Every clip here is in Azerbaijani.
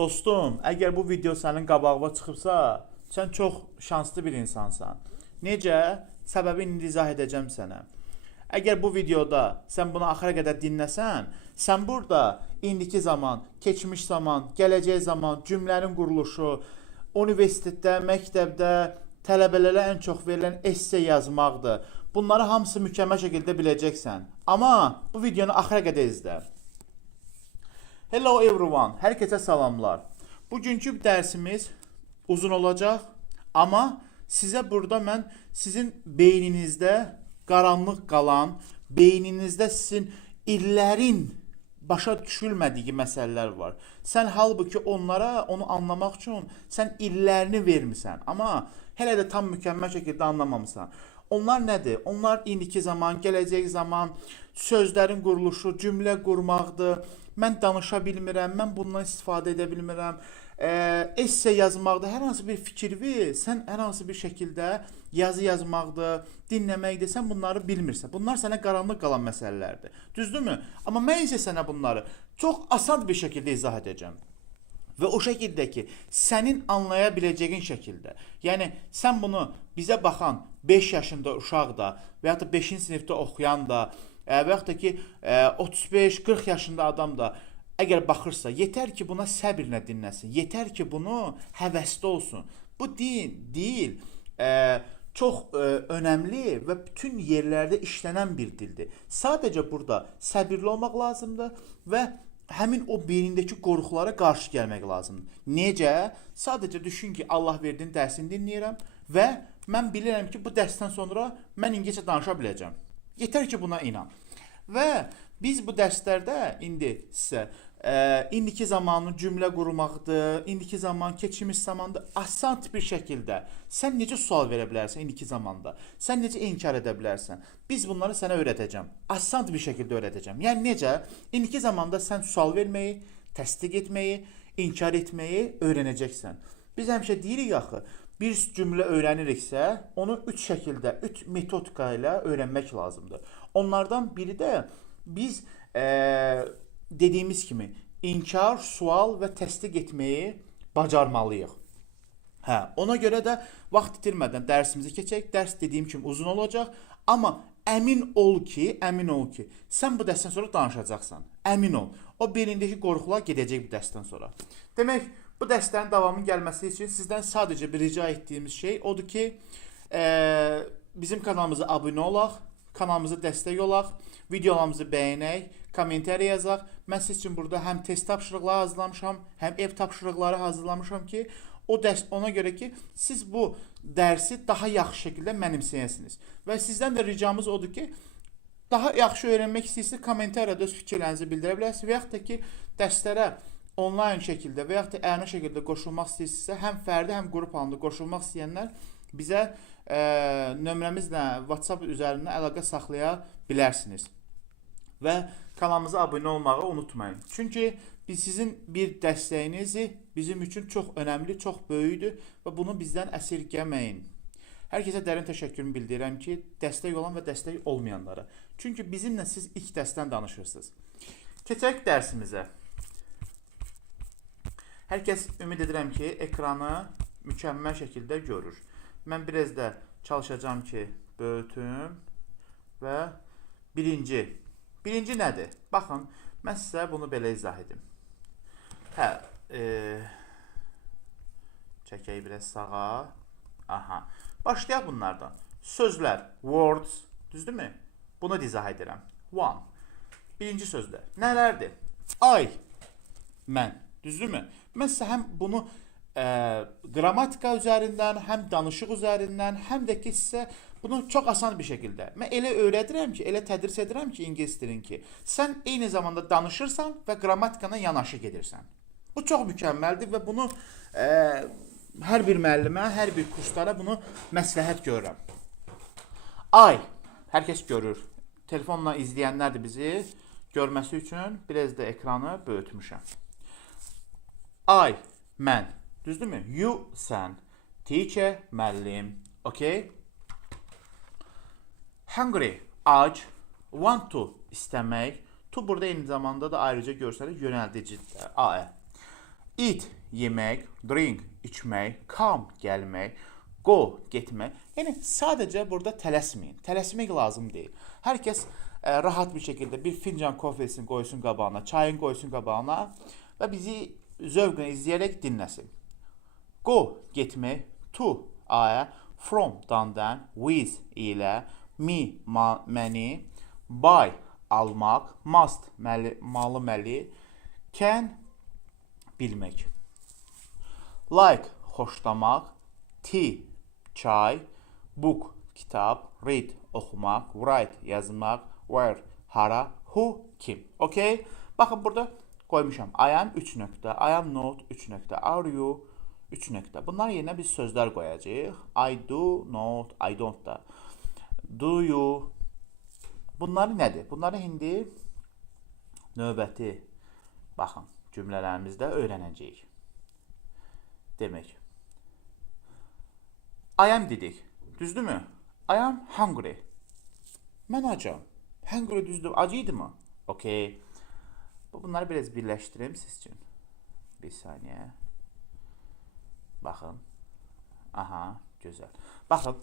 Dostum, əgər bu video sənin qabağına çıxıbsa, sən çox şanslı bir insansan. Necə? Səbəbi indi izah edəcəm sənə. Əgər bu videoda sən bunu axıra qədər dinləsən, sən burada indiki zaman, keçmiş zaman, gələcək zaman, cümlənin quruluşu, universitetdə, məktəbdə tələbələrə ən çox verilən esse yazmaqdır. Bunları hamısı mükəmməl şəkildə biləcəksən. Amma bu videonu axıra qədər izlə. Hello everyone, hər kəsə salamlar. Bugünkü dərsimiz uzun olacaq, amma sizə burada mən sizin beyninizdə qaranlıq qalan, beyninizdə sizin illərin başa düşülmədiyi məsələlər var. Sən halbuki onlara, onu anlamaq üçün sən illərini vermisən, amma hələ də tam mükəmməl şəkildə anlamamısan. Onlar nədir? Onlar indiki zaman, gələcək zaman, sözlərin quruluşu, cümlə qurmaqdır. Mən danışa bilmirəm, mən bundan istifadə edə bilmirəm. Esse yazmaqda hər hansı bir fikri sən hər hansı bir şəkildə yazı yazmaqdır, dinləməkdir, sən bunları bilmirsən. Bunlar sənə qaranlıq qalan məsələlərdir. Düzdürmü? Amma mən isə sənə bunları çox asan bir şəkildə izah edəcəm. Və o şəkildə ki, sənin anlaya biləcəyin şəkildə. Yəni, sən bunu bizə baxan 5 yaşında uşaq da və ya da 5-ci sinifdə oxuyan da və yaxud da ki 35-40 yaşında adam da əgər baxırsa, yetər ki buna səbirlə dinləsin, yetər ki bunu həvəsli olsun. Bu dil çox önəmli və bütün yerlərdə işlənən bir dildir. Sadəcə burada səbirli olmaq lazımdır və həmin o beynindəki qorxulara qarşı gəlmək lazımdır. Necə? Sadəcə düşün ki, Allah verdiyin dərsini dinləyirəm və mən bilirəm ki, bu dərsdən sonra mən ingiliscə danışa biləcəm. Yetər ki, buna inan. Və biz bu dərslərdə indi sizə indiki zamanın cümlə qurmaqdır, indiki zaman, keçmiş zamanda asan bir şəkildə sən necə sual verə bilərsən indiki zamanda, sən necə inkar edə bilərsən. Biz bunları sənə öyrədəcəm, asan bir şəkildə öyrədəcəm. Yəni necə? İndiki zamanda sən sual verməyi, təsdiq etməyi, inkar etməyi öyrənəcəksən. Biz həmişə deyirik axı, bir cümlə öyrəniriksə, onu 3 şəkildə, 3 metodika ilə öyrənmək lazımdır. Onlardan biri də biz dediyimiz kimi inkar, sual və təsdiq etməyi bacarmalıyıq. Ona görə də vaxt itirmədən dərsimizi keçək. Dərs dediyim kimi uzun olacaq, amma əmin ol ki, sən bu dərsdən sonra danışacaqsan. Əmin ol. O belindəki qorxular gedəcək bu dərsdən sonra. Demək, bu dərslərin davamının gəlməsi üçün sizdən sadəcə bir rica etdiyimiz şey odur ki, bizim kanalımıza abunə olaq, kanalımıza dəstək olaq, videolarımızı bəyənək, kommentari yazaq. Mən siz üçün burada həm test tapşırıqları hazırlamışam, həm ev tapşırıqları hazırlamışam ki, ona görə ki, siz bu dərsi daha yaxşı şəkildə mənimsəyəsiniz. Və sizdən də ricamız odur ki, daha yaxşı öyrənmək istəyirsiniz, kommentariyada öz fikirlərinizi bildirə bilərsiniz və yaxud da ki, dərslərə onlayn şəkildə və yaxud da əyani şəkildə qoşulmaq istəyirsinizsə, həm fərdi, həm qrup halında qoşulmaq istəyənlər bizə nömrəmizlə WhatsApp üzərindən əlaqə saxlaya bilərsiniz. Və kanalımıza abunə olmağı unutmayın. Çünki biz sizin bir dəstəyinizi bizim üçün çox önəmli, çox böyükdür və bunu bizdən əsirgəməyin. Hər kəsə dərin təşəkkürümü bildirirəm ki, dəstək olan və dəstək olmayanlara. Çünki bizimlə siz ilk dərsdən danışırsınız. Keçək dərsimizə. Hər kəs ümid edirəm ki, ekranı mükəmməl şəkildə görür. Mən biraz da çalışacağım ki, böyütüm və birinci nədir? Baxın, mən sizə bunu belə izah edim. Çəkək biraz sağa. Başlayaq bunlardan. Sözlər, words, düzdürmü? Bunu da izah edirəm. One. Birinci sözlər. Nələrdir? I, mən, düzdürmü? Mən sizə həm bunu qrammatika üzərindən, həm danışıq üzərindən, həm də ki, sizə bunu çox asan bir şəkildə. Mən elə öyrədirəm ki, elə tədris edirəm ki, ingilis dilin ki, sən eyni zamanda danışırsan və qrammatikana yanaşı gedirsən. Bu çox mükəmməldir və bunu hər bir müəllimə, hər bir kurslara bunu məsləhət görürəm. I, hər kəs görür. Telefonla izləyənlərdir bizi görməsi üçün biraz da ekranı böyütmüşəm. I, mən. Düzdürmü? You, sən. Teacher, müəllim. Okay? Hungry, ac. Want to, istəmək. To burada eyni zamanda da ayrıca görsəlik yönəldicidir. AE. Eat, yemək, drink, içmək, come, gəlmək, go, getmək. Yəni sadəcə burada tələsməyin. Tələsmək lazım deyil. Hər kəs rahat bir şəkildə bir fincan kofesini qoysun qabağına, çayın qoysun qabağına və bizi zövqlə izləyərək dinləsin. Go, getmək, to, aya, from, dandan, with ilə, me, məni, buy, almaq, must, malı, məli, can, bilmək. Like, xoşlamaq, tea, çay, book, kitab, read, oxumaq, write, yazmaq, where, hara, who, kim. Okay? Baxın, burada qoymuşam. I am 3 nöqtə, I am not 3 nöqtə, are you 3 nöqtə. Bunlar yerinə biz sözlər qoyacağıq. I do, not, I don't da. Do you. Bunlar nədir? Bunları indi növbəti, baxın, cümlələrimizdə öyrənəcəyik. Demək. I am dedik. Düzdürmü? I am hungry. Mən acam. Hungry düzdür. Acıydı mı? Okay. Bunları biraz birləşdirim siz üçün. Bir saniyə. Baxın. Aha, gözəl. Baxın.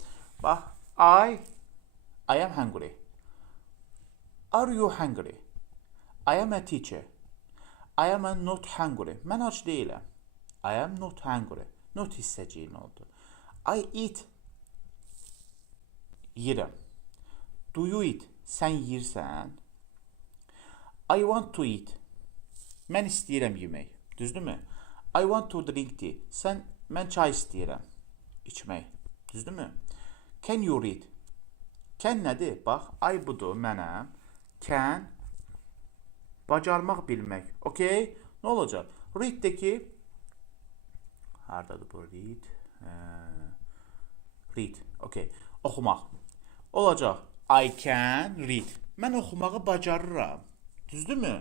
Bax. I am hungry. Are you hungry? I am a teacher. I am not hungry. Mən ac deyiləm. I am not hungry. Not hissəciyin oldu. I eat. Yirəm. Do you eat? Sən yirsən. I want to eat. Mən istəyirəm yemək. Düzdürmü? I want to drink tea. Mən çay istəyirəm. İçmək. Düzdürmü? Can you read? Can nədir? Bax, I budur, mənəm. Can, bacarmaq, bilmək. Okay? Nə olacaq? Read-dəki, haradadır bu read? Read, okay. Oxumaq. Olacaq. I can read. Mən oxumağı bacarıram. Düzdürmü?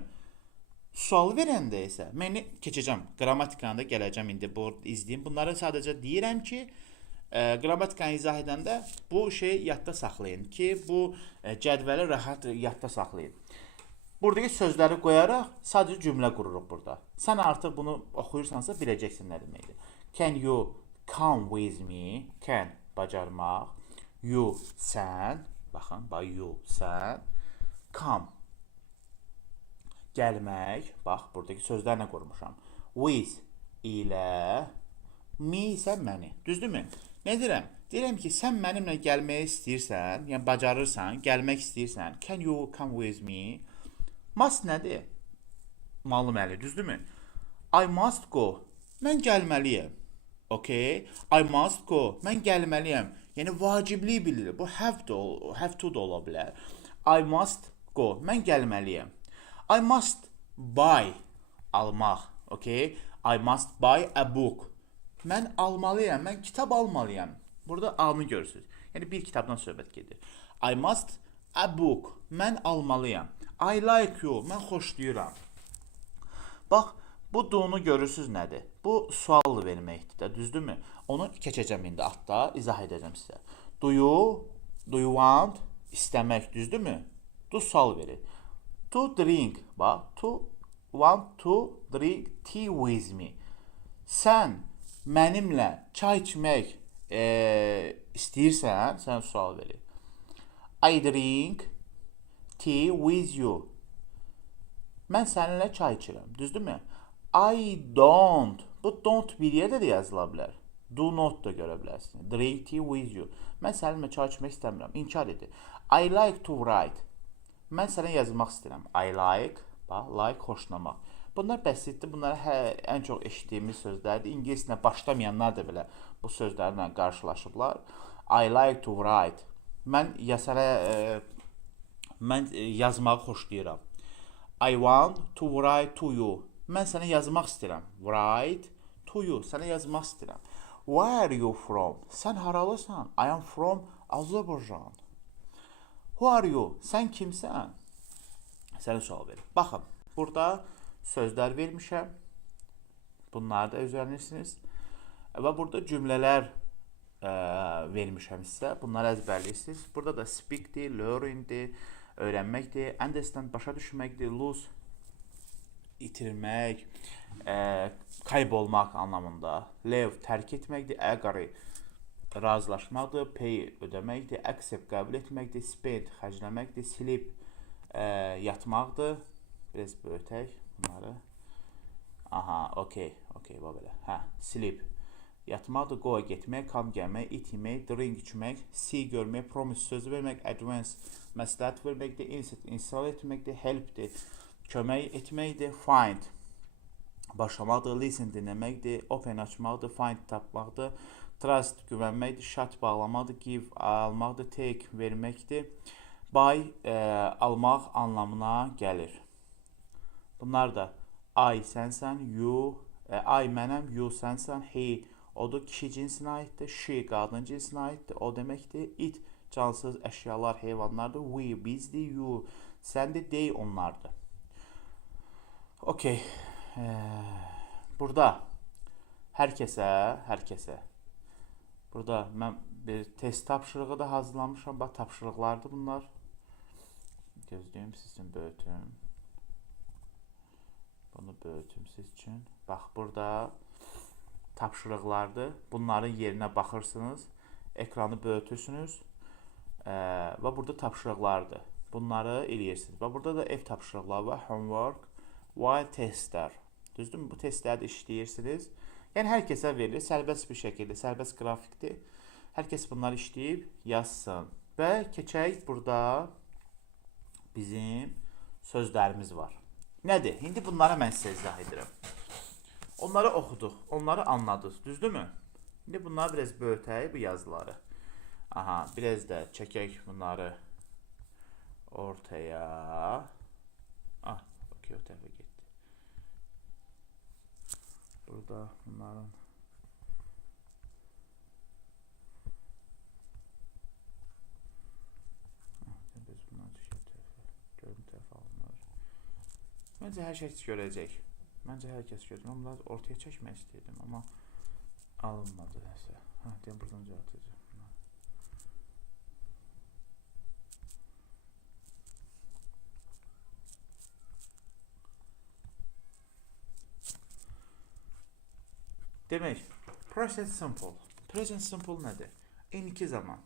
Sual verəndə isə, mən keçəcəm. Qrammatikanı da gələcəm indi izləyim. Bunları sadəcə deyirəm ki, qrammatikanı izah edəndə bu şey yadda saxlayın ki, bu cədvəli rahat yadda saxlayın. Buradakı sözləri qoyaraq sadəcə cümlə qururuq burada. Sən artıq bunu oxuyursansa biləcəksən nə deməkdir. Can you come with me? Can, bacarmaq. You, sən. Baxın, you, sən. Come, gəlmək. Bax, buradakı sözlərlə qurmuşam. With ilə, me isə məni. Düzdürmü? Nə deyirəm? Deyirəm ki, sən mənimlə gəlmək istəyirsən, yəni bacarırsan, gəlmək istəyirsən. Can you come with me? Must nədir? Malı məli, düzdürmü? I must go. Mən gəlməliyəm. Okay? I must go. Mən gəlməliyəm. Yəni vaciblik bilir. Bu have to da ola bilər. I must go. Mən gəlməliyəm. I must buy. Almaq. Okay? I must buy a book. Mən almalıyam. Mən kitab almalıyam. Burada A-nı görürsünüz. Yəni bir kitabdan söhbət gedir. I must a book. Mən almalıyam. I like you. Mən xoşlayıram. Bax, bu do-nu görürsünüz nədir? Bu sual verməkdir də, düzdürmü? Onu keçəcəm indi altda, izah edəcəm sizə. Do you want? İstəmək, düzdürmü? Do sual verir. To drink, bax, to want to drink tea with me. Sən mənimlə çay içmək istəyirsən, sən sual verir. I drink tea with you. Mən səninlə çay içirəm, düzdürmü? I don't. Bu don't bir yerdə də yazıla bilər. Do not da görə bilərsiniz. Drink tea with you. Mən səninlə çay içmək istəmirəm. İnkar edir. I like to write. Mən sənə yazmaq istəyirəm. I like, bax, like xoşlamaq. Bunlar bəsitdir. Bunlar ən çox eşitdiyimiz sözlərdir. İngiliscə başlamayanlar da belə bu sözlərlə qarşılaşıblar. I like to write. Mən yazmağı xoşlayıram. I want to write to you. Mən sənə yazmaq istəyirəm. Write to you. Sənə yazmaq istəyirəm. Where are you from? Sən haralısan? I am from Azərbaycan. Who are you? Sən kimsən? Sənə sual verir. Baxın, burada sözlər vermişəm. Bunları da öyrənirsiniz. Və burada cümlələr vermişəm sizə. Bunları əzbərləyirsiniz. Burada da speakdir, learndir, öyrənməkdir, understand, başa düşməkdir, lose, itirmək, kaybolmaq anlamında. Leave tərk etməkdir, agree razılaşmaqdır, pay ödəməkdir, accept qəbul etməkdir, spend xərcləməkdir, sleep yatmaqdır. Biraz böyütək bunları. Aha, okey, bu belə. Hə, sleep yatmaqdır, go getmək, come gəlmək, eat yemək, drink içmək, see görmək, promise söz vermək, advance məsləhət verməkdir, install etməkdir, helpdir, kömək etməkdir, find başlamaqdır, listen dinləməkdir, open açmaqdır, find tapmaqdır, trust güvənməkdir, shut bağlamaqdır, give almaqdır, take verməkdir, buy almaq anlamına gəlir. Bunlar da I sənsən, you, I mənəm, you sənsən, he odur, kişi cinsinə aiddir, she qadın cinsinə aiddir, o deməkdir, it cansız əşyalar, heyvanlardır, we bizdir, you səndir, they onlardır. Okey. Burada hər kəsə burada mən bir test tapşırığı da hazırlamışam. Bax, tapşırıqlardır bunlar. Gözləyim sizin böyütüm. Bunu böyütüm siz üçün. Bax, burada tapşırıqlardır. Bunların yerinə baxırsınız. Ekranı böyütürsünüz. Və burada tapşırıqlardır. Bunları eləyirsiniz. Və burada da ev tapşırıqları var. Homework, while testlər. Düzdürmü? Bu testləri də işləyirsiniz. Yəni, hər kəsə verilir. Sərbəst bir şəkildə, sərbəst qrafikdir. Hər kəs bunları işləyib yazsın. Və keçək burada bizim sözlərimiz var. Nədir? İndi bunları mən sizə izah edirəm. Onları oxuduq, onları anladıq, düzdürmü? İndi bunları biraz böyütək, bu yazıları. Aha, biraz da çəkək bunları ortaya. Ah, okey, o tərəfə getdi. Burada bunların biz bundan düşür tərəfə, görüm tərəfə alınır. Məncə hər kəs görəcək. Məncə hər kəs görəcək. Mən bunları ortaya çəkmək istəyirdim, amma alınmadı nəsə. Hə, deyəm, buradan cəhətəcəm. Demək, present simple. Present simple nədir? İndiki zaman.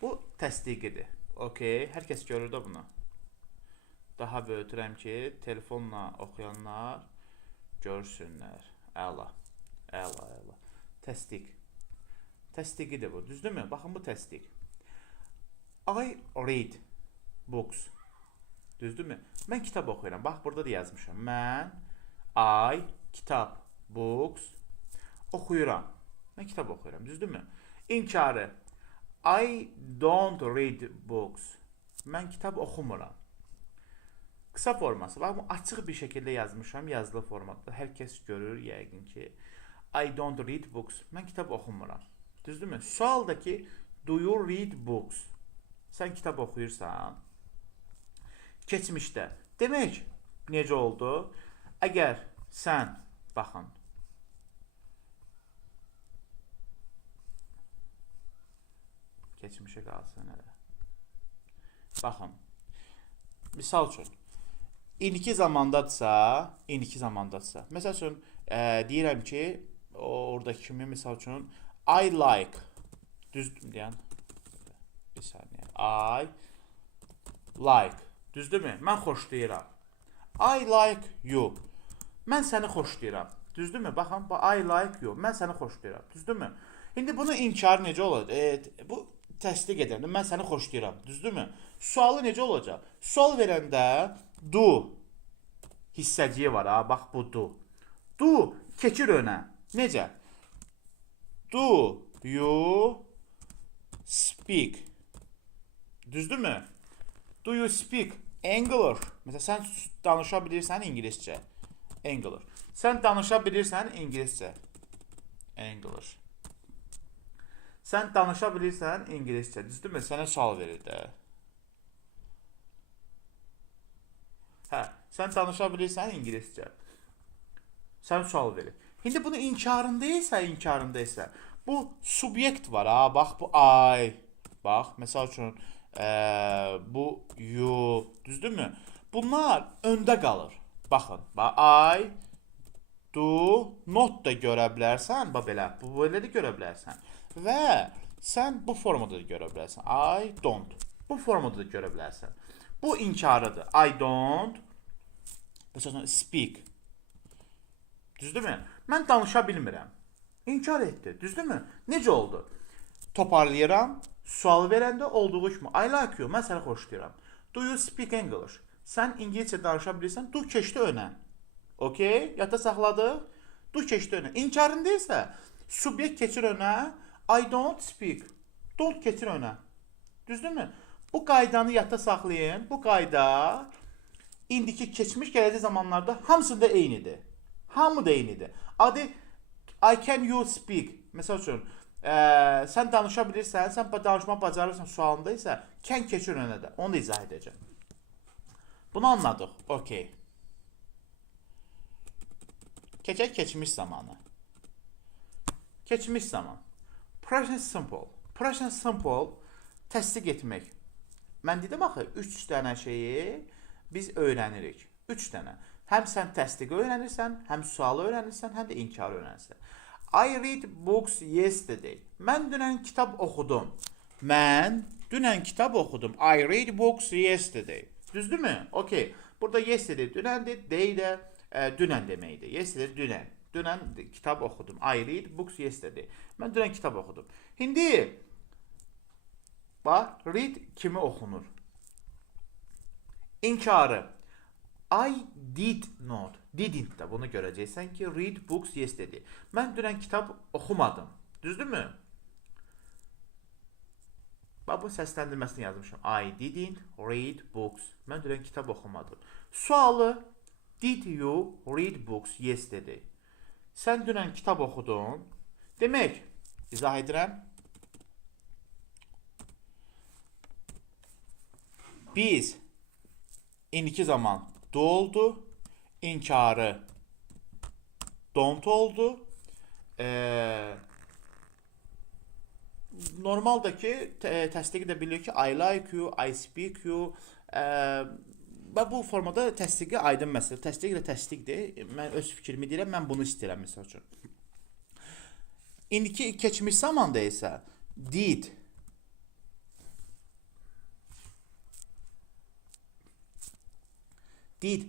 Bu təsdiqidir. Okey, hər kəs görür də bunu. Daha böyütürəm ki, telefonla oxuyanlar görsünlər. Əla. Təsdiq. Təsdiqidir bu, düzdürmü? Baxın, bu təsdiq. I read books. Düzdürmü? Mən kitab oxuyuram. Bax, burada da yazmışam. Mən, I, kitab, books, oxuyuram. Mən kitab oxuyuram, düzdürmü? İnkarı. I don't read books. Mən kitab oxumuram. Qısa forması. Bax, bu açıq bir şəkildə yazmışam, yazılı formatda. Hər kəs görür, yəqin ki. I don't read books. Mən kitab oxumuram. Düzdürmü? Sualdakı, do you read books? Sən kitab oxuyursan. Keçmişdə. Demək, necə oldu? Əgər sən, baxın, keçmişə qalsın elə. Baxın, misal üçün, indiki zamandadırsa, məsəl üçün, deyirəm ki, oradakı kimi, misal üçün, I like, düzdür deyən, bir saniyə, I like, düzdürmü? Mən xoşlayıram. I like you, mən səni xoşlayıram, düzdürmü? Baxın, I like you, mən səni xoşlayıram, düzdürmü? İndi bunun inkarı necə olacaq? Bu təsdiq edəndə, mən səni xoşlayıram, düzdürmü? Sualı necə olacaq? Sual verəndə do hissəciyi var, ha, bax bu do. Do keçir önə. Necə? Do you speak? Düzdürmü? Do you speak English? Məsələn, sən danışa bilirsən ingiliscə. English. Sən danışa bilirsən ingiliscə. English. Sən danışa bilirsən ingiliscə. Düzdürmü? Sənə sual verir də. Hə, sən danışa bilirsən ingiliscə. Sən sual verir. İndi bunu inkarında isə bu subyekt var, ha, bax bu I. Bax, məsəl üçün bu you, düzdürmü? Bunlar öndə qalır. Baxın, I do not da görə bilərsən, belə, bu belə də görə bilərsən. Və sən bu formada da görə bilərsən. I don't. Bu formada da görə bilərsən. Bu inkarıdır. I don't speak. Düzdürmü? Mən danışa bilmirəm. İnkar etdi. Düzdürmü? Necə oldu? Toparlayıram. Sual verəndə olduğu kimi I like you. Mən səni xoşlayıram. Do you speak English? Sən İngiliscə danışa bilirsən. Do keçdi önə. Okay? Yadda saxladıq. Do keçdi önə. İnkarında isə subyekt keçir önə. I don't speak. Don't keçir önə. Düzdürmü? Bu qaydanı yadda saxlayın. Bu qayda indiki, keçmiş, gələcək zamanlarda hamısında eynidir. Hamı da eynidir. Adı I can you speak. Məsəl üçün, sən danışa bilirsən, sən danışmaq bacarırsan sualında isə can keçir önə də. Onu da izah edəcəm. Bunu anladıq. Okay. Keçək keçmiş zamanı. Keçmiş zaman. Present simple. Present simple təsdiq etmək. Mən dedim axı 3 dənə şeyi biz öyrənirik. 3 dənə. Həm sən təsdiqi öyrənirsən, həm sualı öyrənirsən, həm də inkarı öyrənirsən. I read books yesterday. Mən dünən kitab oxudum. Mən dünən kitab oxudum. I read books yesterday. Düzdürmü? Okay. Burada yesterday dünəndir, day də dünən deməkdir. Yesterday dünən. Dünən kitab oxudum. I read books yesterday. Mən dünən kitab oxudum. İndi bax, read kimi oxunur? İnkarı. I did not. Didn't də bunu görəcəksən ki, read books yesterday. Mən dünən kitab oxumadım. Düzdürmü? Bax, bu səsləndirməsini yazmışam. I didn't read books. Mən dünən kitab oxumadım. Sualı, did you read books yesterday? Sən dünən kitab oxudun. Demək, izah edirəm. Biz indiki zaman do oldu, inkarı don't oldu. Normaldakı təsdiqi də bilir ki, I like you, I speak you. Və bu formada təsdiqi aydın məsələ. Təsdiq ilə təsdiqdir. Mən öz fikrimi deyirəm, mən bunu istəyirəm məsəl üçün. İndiki keçmiş zamanda isə did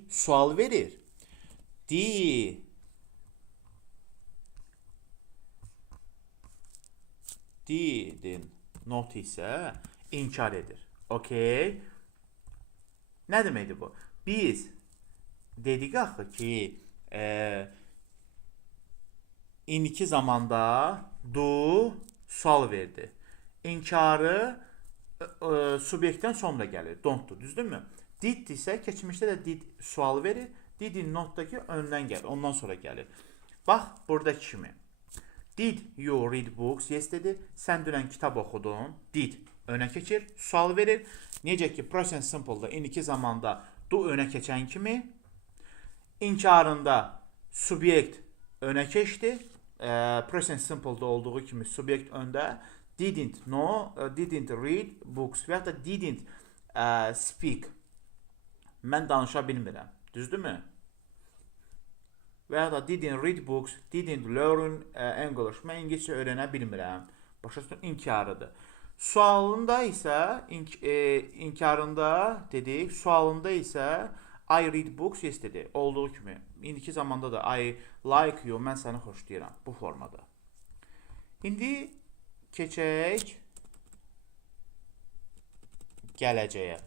sual verir. Didin not isə inkar edir. Okay. Nə deməkdir bu? Biz dedik axı ki, indiki zamanda do sual verdi. İnkarı subyektdən sonra gəlir. Don't-dur, düzdürmü? Did isə keçmişdə də did sual verir. Didin notdakı öndən gəlir. Ondan sonra gəlir. Bax, buradakı kimi. Did you read books yesterday? Sən dünən kitab oxudun. Did önə keçir, sual verir. Necə ki, present simple-da indiki zamanda do önə keçən kimi, inkarında subyekt önə keçdi. Present simple-da olduğu kimi subyekt öndə. Didn't know, didn't read books və ya da didn't speak. Mən danışa bilmirəm. Düzdürmü? Və ya da didn't read books, didn't learn English. Mən İngiliscə öyrənə bilmirəm. Başa düşdün, inkarıdır. Sualında isə, inkarında dedik, sualında isə I read books yesterday olduğu kimi. İndiki zamanda da I like you, mən səni xoşlayıram. Bu formada. İndi keçək gələcəyə.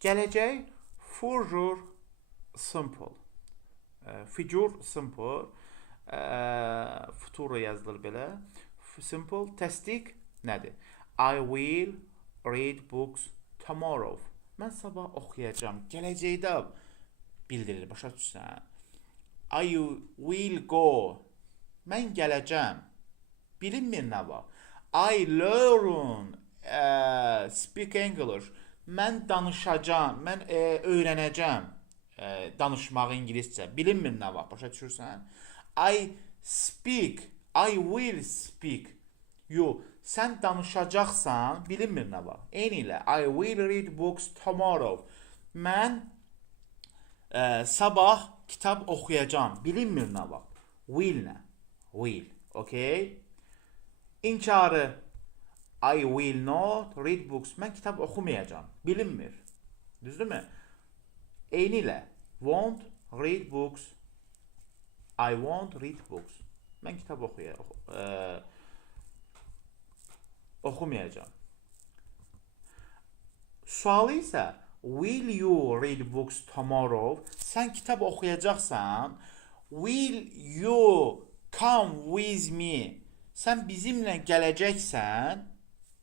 Gələcək future simple. Future simple. Futura yazılır belə. Simple təsdiq nədir? I will read books tomorrow. Mən sabah oxuyacağam. Gələcəkdə bildirilir. Başa düşsən? I will go. Mən gələcəm. Bilinmir nə var. I learn speak English. Mən danışacağam. Mən öyrənəcəm danışmağı ingiliscə. Bilinmir nə var. Başa düşürsən? I speak. I will speak. Sən danışacaqsan, bilinmir nə var. Eyni ilə I will read books tomorrow. Mən sabah kitab oxuyacağam. Bilinmir nə vaxt. Will nə? Will. Okay? İnkarı I will not read books. Mən kitab oxumayacağam. Bilinmir. Düzdürmü? Eyni ilə won't read books. I won't read books. Mən kitab oxumayacağam. Sualı isə will you read books tomorrow? Sən kitab oxuyacaqsan. Will you come with me? Sən bizimlə gələcəksən.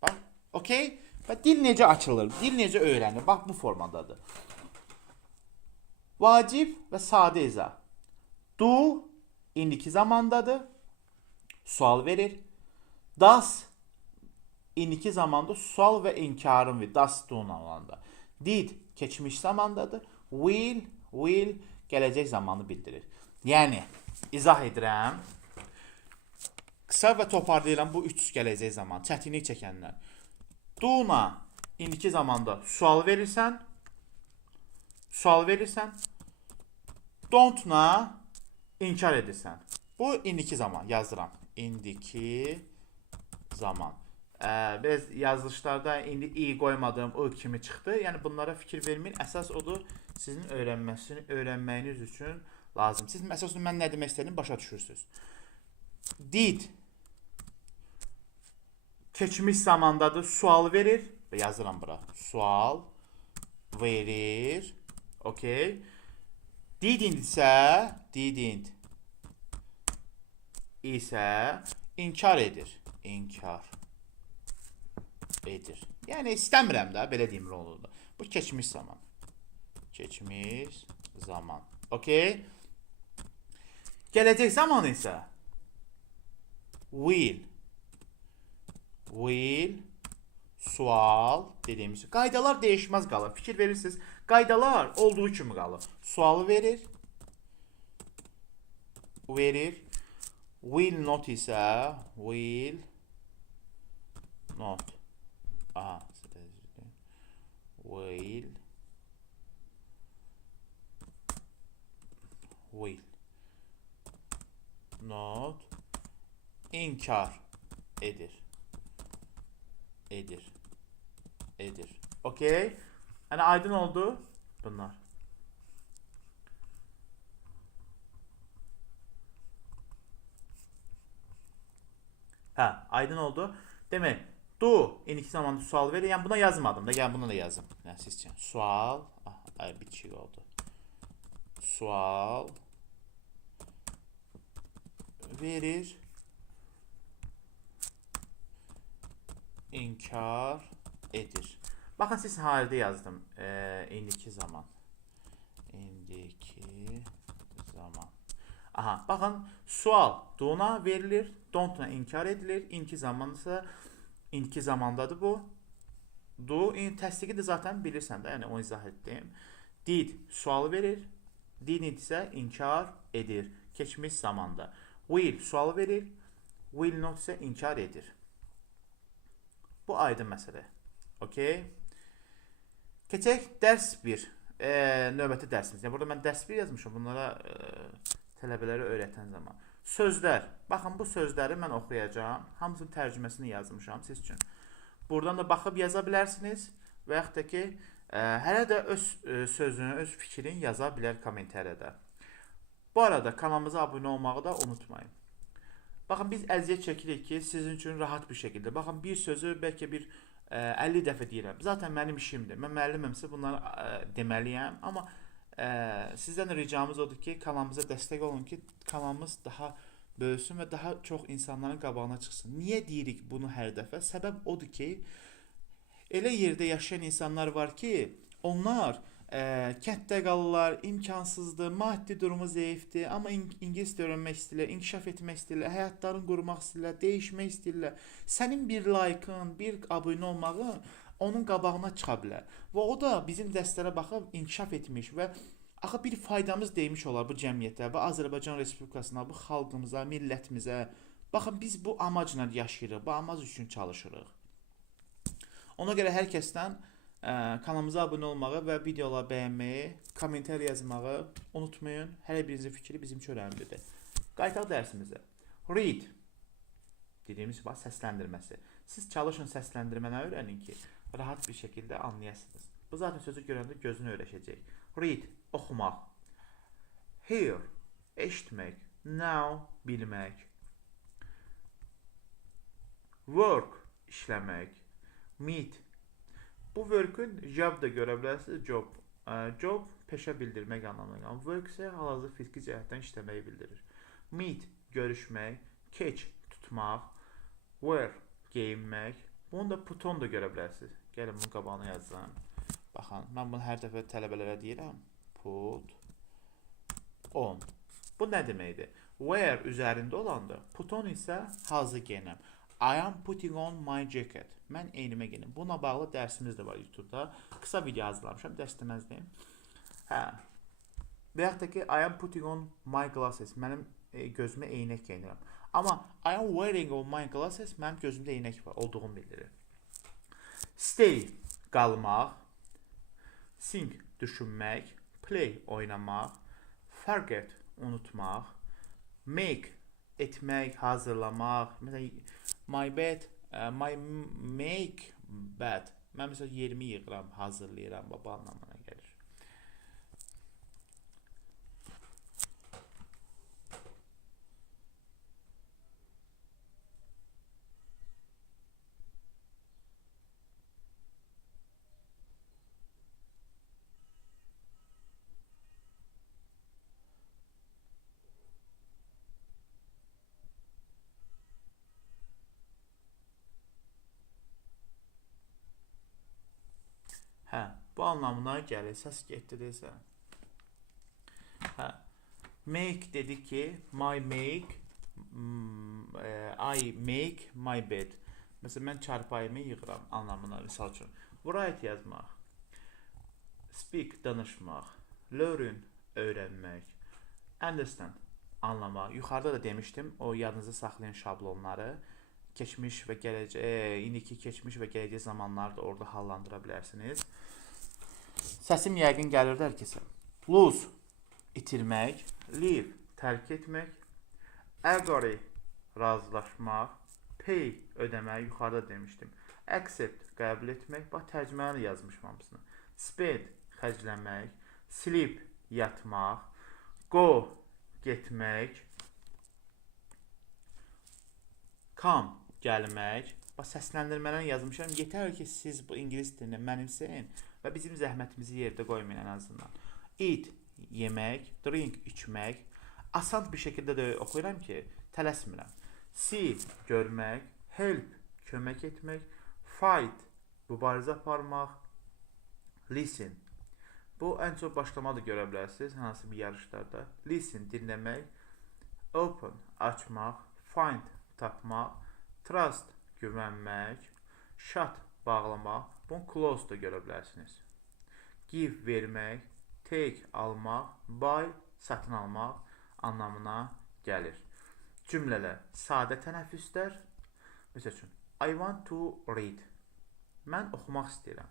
Bax, okay? Və dil necə açılır? Dil necə öyrənir? Bax, bu formadadır. Vacib və sadə izah. Do indiki zamandadır. Sual verir. Das indiki zamanda sual və inkarın və das do'nun alanda. Did keçmiş zamandadır. Will gələcək zamanı bildirir. Yəni izah edirəm. Qısa və toparlayıram bu üç gələcək zaman. Çətinlik çəkənlər. Do'na indiki zamanda sual verirsən. Don't'na inkar edirsən. Bu indiki zaman yazıram. İndiki zaman. Biraz yazılışlarda indi i qoymadığım o kimi çıxdı. Yəni bunlara fikir verməyin. Əsas odur sizin öyrənməyiniz üçün lazım. Siz məsələn mən nə demək istədiyimi başa düşürsünüz. Did keçmiş zamandadır. Sual verir. Yazıram bura. Sual verir. Okay. Didn't isə inkar edir. Yəni istəmirəm də belə deyim rolunda. Bu keçmiş zaman. Okay. Gələcək zaman isə will sual dediyimiz. Qaydalar dəyişməz qalır. Fikir verirsiniz. Qaydalar olduğu kimi qalır. Sualı verir. Will not isə will not. Aha. Will not inkar edir. Okay. Yəni aydın oldu bunlar. Aydın oldu. Demək, do indiki zamanda sual verir. Yəni buna yazmadım da. Yəni buna da yazım. Yəni siz üçün sual, bir şey oldu. Sual verir. İnkar edir. Baxın siz halde yazdım. İndiki zaman. Aha, baxın sual do'na verilir. Don't'na inkar edilir. İndiki zamandadır bu. Do təsdiqi de zaten bilirsən də. Yəni onu izah etdim. Did sualı verir. Didn't isə inkar edir. Keçmiş zamanda. Will sual verir. Will not isə inkar edir. Bu aydın məsələ. Okay. Keçək dərs 1. Növbəti dərsimiz. Yəni burada mən dərs 1 yazmışam. Bunlara tələbələrə öyrətən zaman. Sözlər. Baxın bu sözləri mən oxuyacağam. Hamısının tərcüməsini yazmışam siz üçün. Buradan da baxıb yaza bilərsiniz və yaxud da ki hələ də öz sözünü, öz fikrini yaza bilər kommentariyada. Bu arada kanalımıza abunə olmağı da unutmayın. Baxın biz əziyyət çəkirik ki sizin üçün rahat bir şəkildə. Baxın bir sözü bəlkə bir 50 dəfə deyirəm. Zaten mənim işimdir. Mən müəllimimsə bunları deməliyəm. Amma sizdən ricamız odur ki kanalımıza dəstək olun ki kanalımız daha böyüsün və daha çox insanların qabağına çıxsın. Niyə deyirik bunu hər dəfə? Səbəb odur ki elə yerdə yaşayan insanlar var ki onlar kənddə qalırlar, imkansızdır, maddi durumu zəifdir, amma ingiliscə öyrənmək istəyirlər, inkişaf etmək istəyirlər, həyatlarını qurmaq istəyirlər, dəyişmək istəyirlər. Sənin bir like'ın, bir abunə olmağın onun qabağına çıxa bilər. Və o da bizim dərslərə baxıb inkişaf etmiş və axı bir faydamız deymiş olar bu cəmiyyətə və Azərbaycan Respublikasına, bu xalqımıza, millətimizə. Baxın biz bu amacla yaşayırıq, bu amac üçün çalışırıq. Ona görə hər kəsdən Kanalımıza abunə olmağı və videoları bəyənməyi, komentar yazmağı unutmayın. Hər birinizin fikri bizim üçün önəmlidir. Qayıtaq dərsimizə. Read dediyimiz bax səsləndirməsi. Siz çalışın səsləndirməni öyrənin ki, rahat bir şəkildə anlayasınız. Bu zaten sözü görəndə gözünü öyrəşəcək. Read oxumaq. Hear eşitmək. Now bilmək. Work işləmək. Meet. Bu work'ün job da görə bilərsiniz. Job. Job peşə bildirmək anlamına gəlir. Work isə hal-hazırda fiziki cəhətdən işləməyi bildirir. Meet görüşmək. Catch tutmaq. Wear geyinmək. Bunu da put on da görə bilərsiniz. Gəlin bunun qabağına yazsam. Baxın, mən bunu hər dəfə tələbələrə deyirəm. Put on. Bu nə deməkdir? Wear üzərində olandır. Put on isə hazır geyinəm. I am putting on my jacket. Mən eynimə geyinəm. Buna bağlı dərsimiz də var YouTube'da. Qısa video hazırlamışam, dərs deməzdəyim. Və yaxud da ki, I am putting on my glasses. Mənim gözümə eynək geyinirəm. Amma I am wearing on my glasses, mənim gözümdə eynək var, olduğunu bildirir. Stay, qalmaq. Think, düşünmək. Play, oynamaq. Forget, unutmaq. Make, etmək, hazırlamaq. Məsələn, my bed, my make bed. Mən məsələn yerimi yığıram, hazırlayıram, baba anlamına gəlir. Bu anlamına gəlir. Səs getdi desə. Make dedi ki, I make my bed. Məsələn, mən çarpayımı yığıram anlamına, misal üçün. Write yazmaq. Speak, danışmaq. Learn, öyrənmək. Understand, anlamaq. Yuxarıda da demişdim, o yadınızda saxlayan şablonları. Keçmiş və gələcək, indiki keçmiş və gələcək zamanları da orada hallandıra bilərsiniz. Səsim yəqin gəlir hər kəsə. Lose, itirmək. Leave, tərk etmək. Agree, razılaşmaq. Pay, ödəmək, yuxarıda demişdim. Accept, qəbul etmək. Bax, tərcüməni yazmışım hamısını. Spend, xərcləmək. Sleep, yatmaq. Go, getmək. Come, gəlmək. Bax, səsləndirmədən yazmışam. Yetər ki, siz bu ingilis dilini mənimsəyin və bizim zəhmətimizi yerdə qoymayın ən azından. Eat, yemək. Drink, içmək. Asan bir şəkildə də oxuyuram ki, tələsmirəm. See, görmək. Help, kömək etmək. Fight, mübarizə aparmaq. Listen. Bu, ən çox başlamada görə bilərsiniz, hansı bir yarışlarda. Listen, dinləmək. Open, açmaq. Find, tapmaq. Trust, güvənmək. Shut, bağlamaq. Bunu close da görə bilərsiniz. Give, vermək. Take, almaq. Buy, satın almaq anlamına gəlir. Cümlələr, sadə tənəffüslər. Məsəl üçün, I want to read. Mən oxumaq istəyirəm.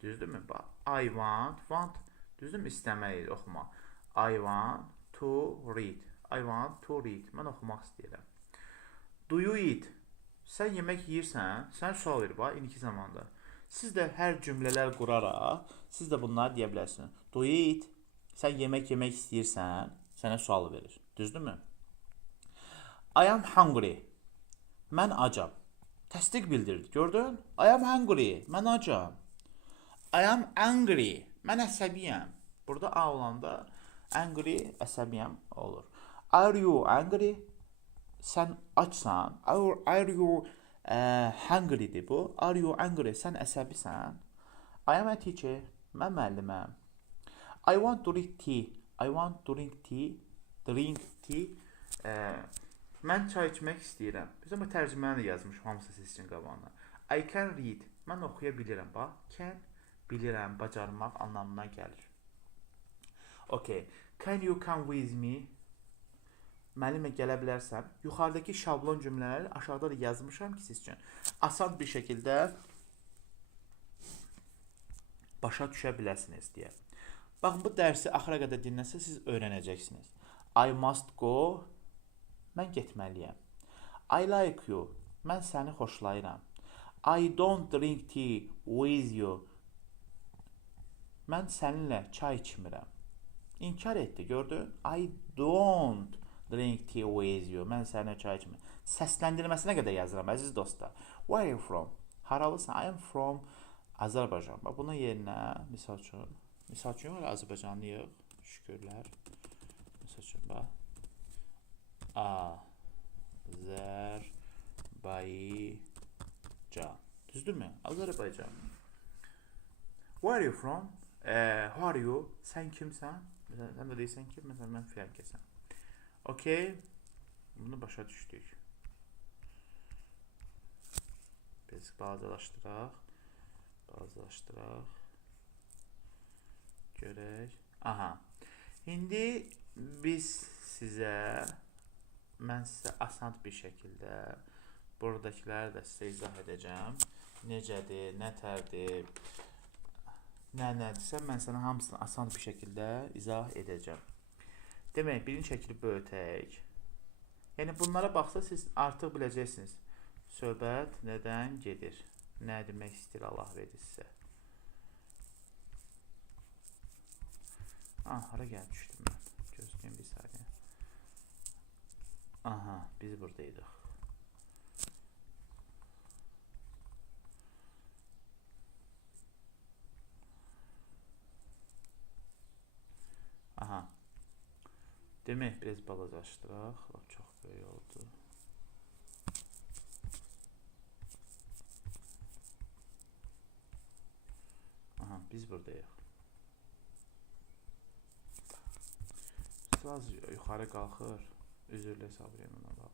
Düzdürmü? I want, düzdürmü? İstəmək, oxumaq. I want to read. I want to read. Mən oxumaq istəyirəm. Do you eat? Sən yemək yeyirsən, sən sual verir, bax, indiki zamanda. Siz də hər cümlələr quraraq, siz də bunları deyə bilərsiniz. Do you eat? Sən yemək istəyirsən, sənə sual verir. Düzdürmü? I am hungry. Mən acam. Təsdiq bildirdi, gördün? I am hungry. Mən acam. I am angry. Mən əsəbiyəm. Burada A olanda angry, əsəbiyəm olur. Are you angry? Sən açsan. Are you hungry'dir bu. Are you angry? Sən əsəbisən. I am a teacher. Mən müəlliməm. I want to drink tea. I want to drink tea. Drink tea. Mən çay içmək istəyirəm. Bizə bu tərcüməni yazmışım hamısı siz üçün qabağına. I can read. Mən oxuya bilirəm. Bax, can, bilirəm, bacarmaq anlamına gəlir. Okay. Can you come with me? Mənimlə gələ bilərsən. Yuxarıdakı şablon cümlələri aşağıda da yazmışam ki siz üçün asan bir şəkildə başa düşə biləsiniz deyə. Baxın, bu dərsi axıra qədər dinləsəz siz öyrənəcəksiniz. I must go, mən getməliyəm. I like you, mən səni xoşlayıram. I don't drink tea with you, mən səninlə çay içmirəm. İnkar etdi, gördün? I don't drink tea with you, mən səninlə çay içmirəm. Səsləndirməsinə qədər yazıram, əziz dostlar. Where are you from? Haralısan? I am from Azərbaycan. Buna yerinə, misal üçün Azərbaycanlıyıq, şükürlər. Misal üçün, bax. Azərbaycan. Düzdürmü? Azərbaycan. Where are you from? Who are you? Sən kimsən? Sən də deyirsən ki, məsələn, mən filankəsən. Okay. Bunu başa düşdük. Biz balacalaşdıraq. Görək. Aha. İndi mən sizə asan bir şəkildə buradakiləri də sizə izah edəcəm. Necədir, nətərdir, nədirsə mən sənə hamısını asan bir şəkildə izah edəcəm. Demək, birinci şəkili böyütək. Yəni bunlara baxsa siz artıq biləcəksiniz. Söhbət nədən gedir? Nə demək istəyir Allah verir sizə. Hara gəlib düşdüm mən? Gözləyim bir saniyə. Aha, biz buradaydıq. Aha. Demək, biraz balacalaşdıraq. Çox böyük oldu. Aha, biz buradayıq. Biraz yuxarı qalxır. Üzrlə sabrıyım ona bağlı.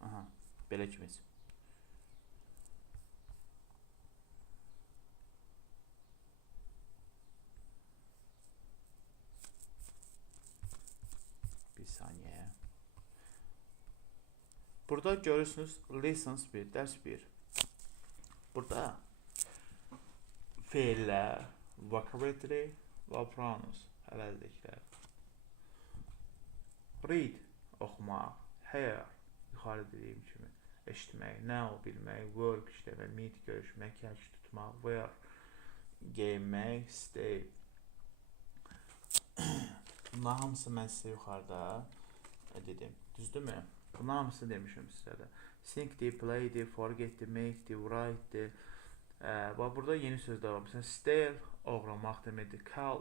Aha, belə kimiz. Bir saniyə. Burada görürsünüz lessons 1, dərs 1. Burada feillər, vocabulary və pronoun həvəzdəkilər. Read, oxumaq, hear, yuxarı dediyim kimi, eşitmək, know, bilmək, work, işləmək, meet, görüşmək, catch, tutmaq, wear, geyinmək, stay. Bunlar hamısı mən sizə yuxarıda dedim. Düzdürmü? Bunlar hamısı demişim sizə də. Think-di, play-di, forget-di, make-di, write-di. Burada yeni sözlər var. Məsələn, steal, oğramaq deməkdir. Call,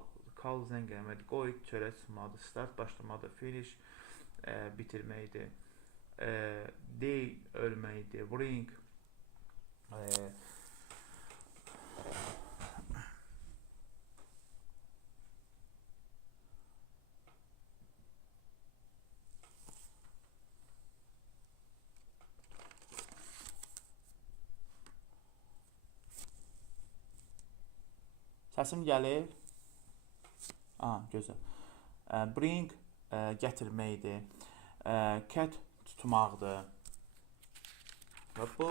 zəng eləməkdir. Go, çörək çıxmalıdır. Start, başlamalıdır. Finish, bitirməkdir. Day, ölməkdir. Bring, səsim gəlir. Gözəl. Bring, gətirməkdir. Cat, tutmaqdır. Və bu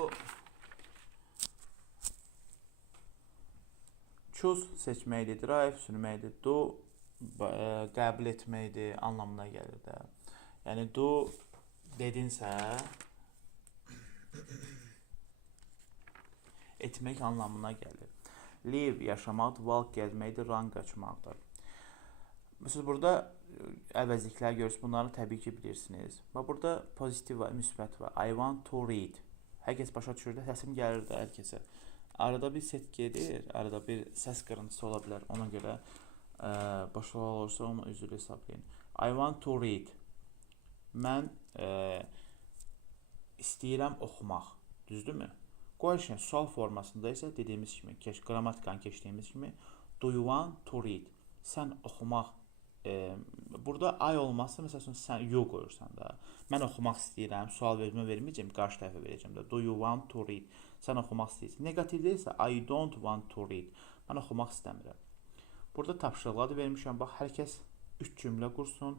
choose, seçməkdir. Drive, sürməkdir. Do, qəbul etməkdir anlamına gəlir də. Yəni do dedinsə etmək anlamına gəlir. Live, yaşamaqdır. Walk, gəzməkdir. Run, qaçmaqdır. Məsələn, burada əvəzliklər görürsünüz. Bunları təbii ki bilirsiniz. Və burada pozitiv var, müsbət var. I want to read. Hər kəs başa düşür də, səsim gəlir də hər kəsə. Arada bir set gedir, arada bir səs qırıntısı ola bilər. Ona görə başa olursa onu üzrlə hesablayın. I want to read. Mən istəyirəm oxumaq. Düzdürmü? Question sual formasında isə dediyimiz kimi, qrammatikanı keçdiyimiz kimi do you want to read? Sən oxumaq burada I olmazsa məsələn sən you qoyursan da. Mən oxumaq istəyirəm, sual verməyəcəm, qarşı tərəfə verəcəm də. Do you want to read? Sən oxumaq istəyirsən. Negativdə isə I don't want to read. Mən oxumaq istəmirəm. Burada tapşırıqlar da vermişəm. Bax, hər kəs 3 cümlə qursun,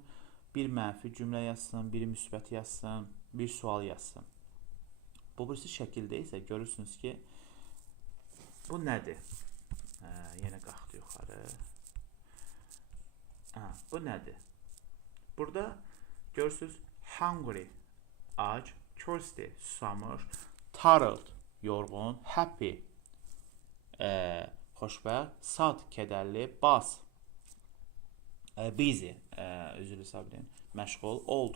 bir mənfi cümlə yazsın, bir müsbət yazsın, bir sual yazsın. Bu birisi şəkildə isə görürsünüz ki, bu nədir? Yenə qalxdı yuxarı. Bu nədir? Burada görürsünüz hungry, ac, thirsty, susamış, tired, yorğun, happy, xoşbəxt, sad, kədərli, buzz, busy, üzr istəyirəm, məşğul, old,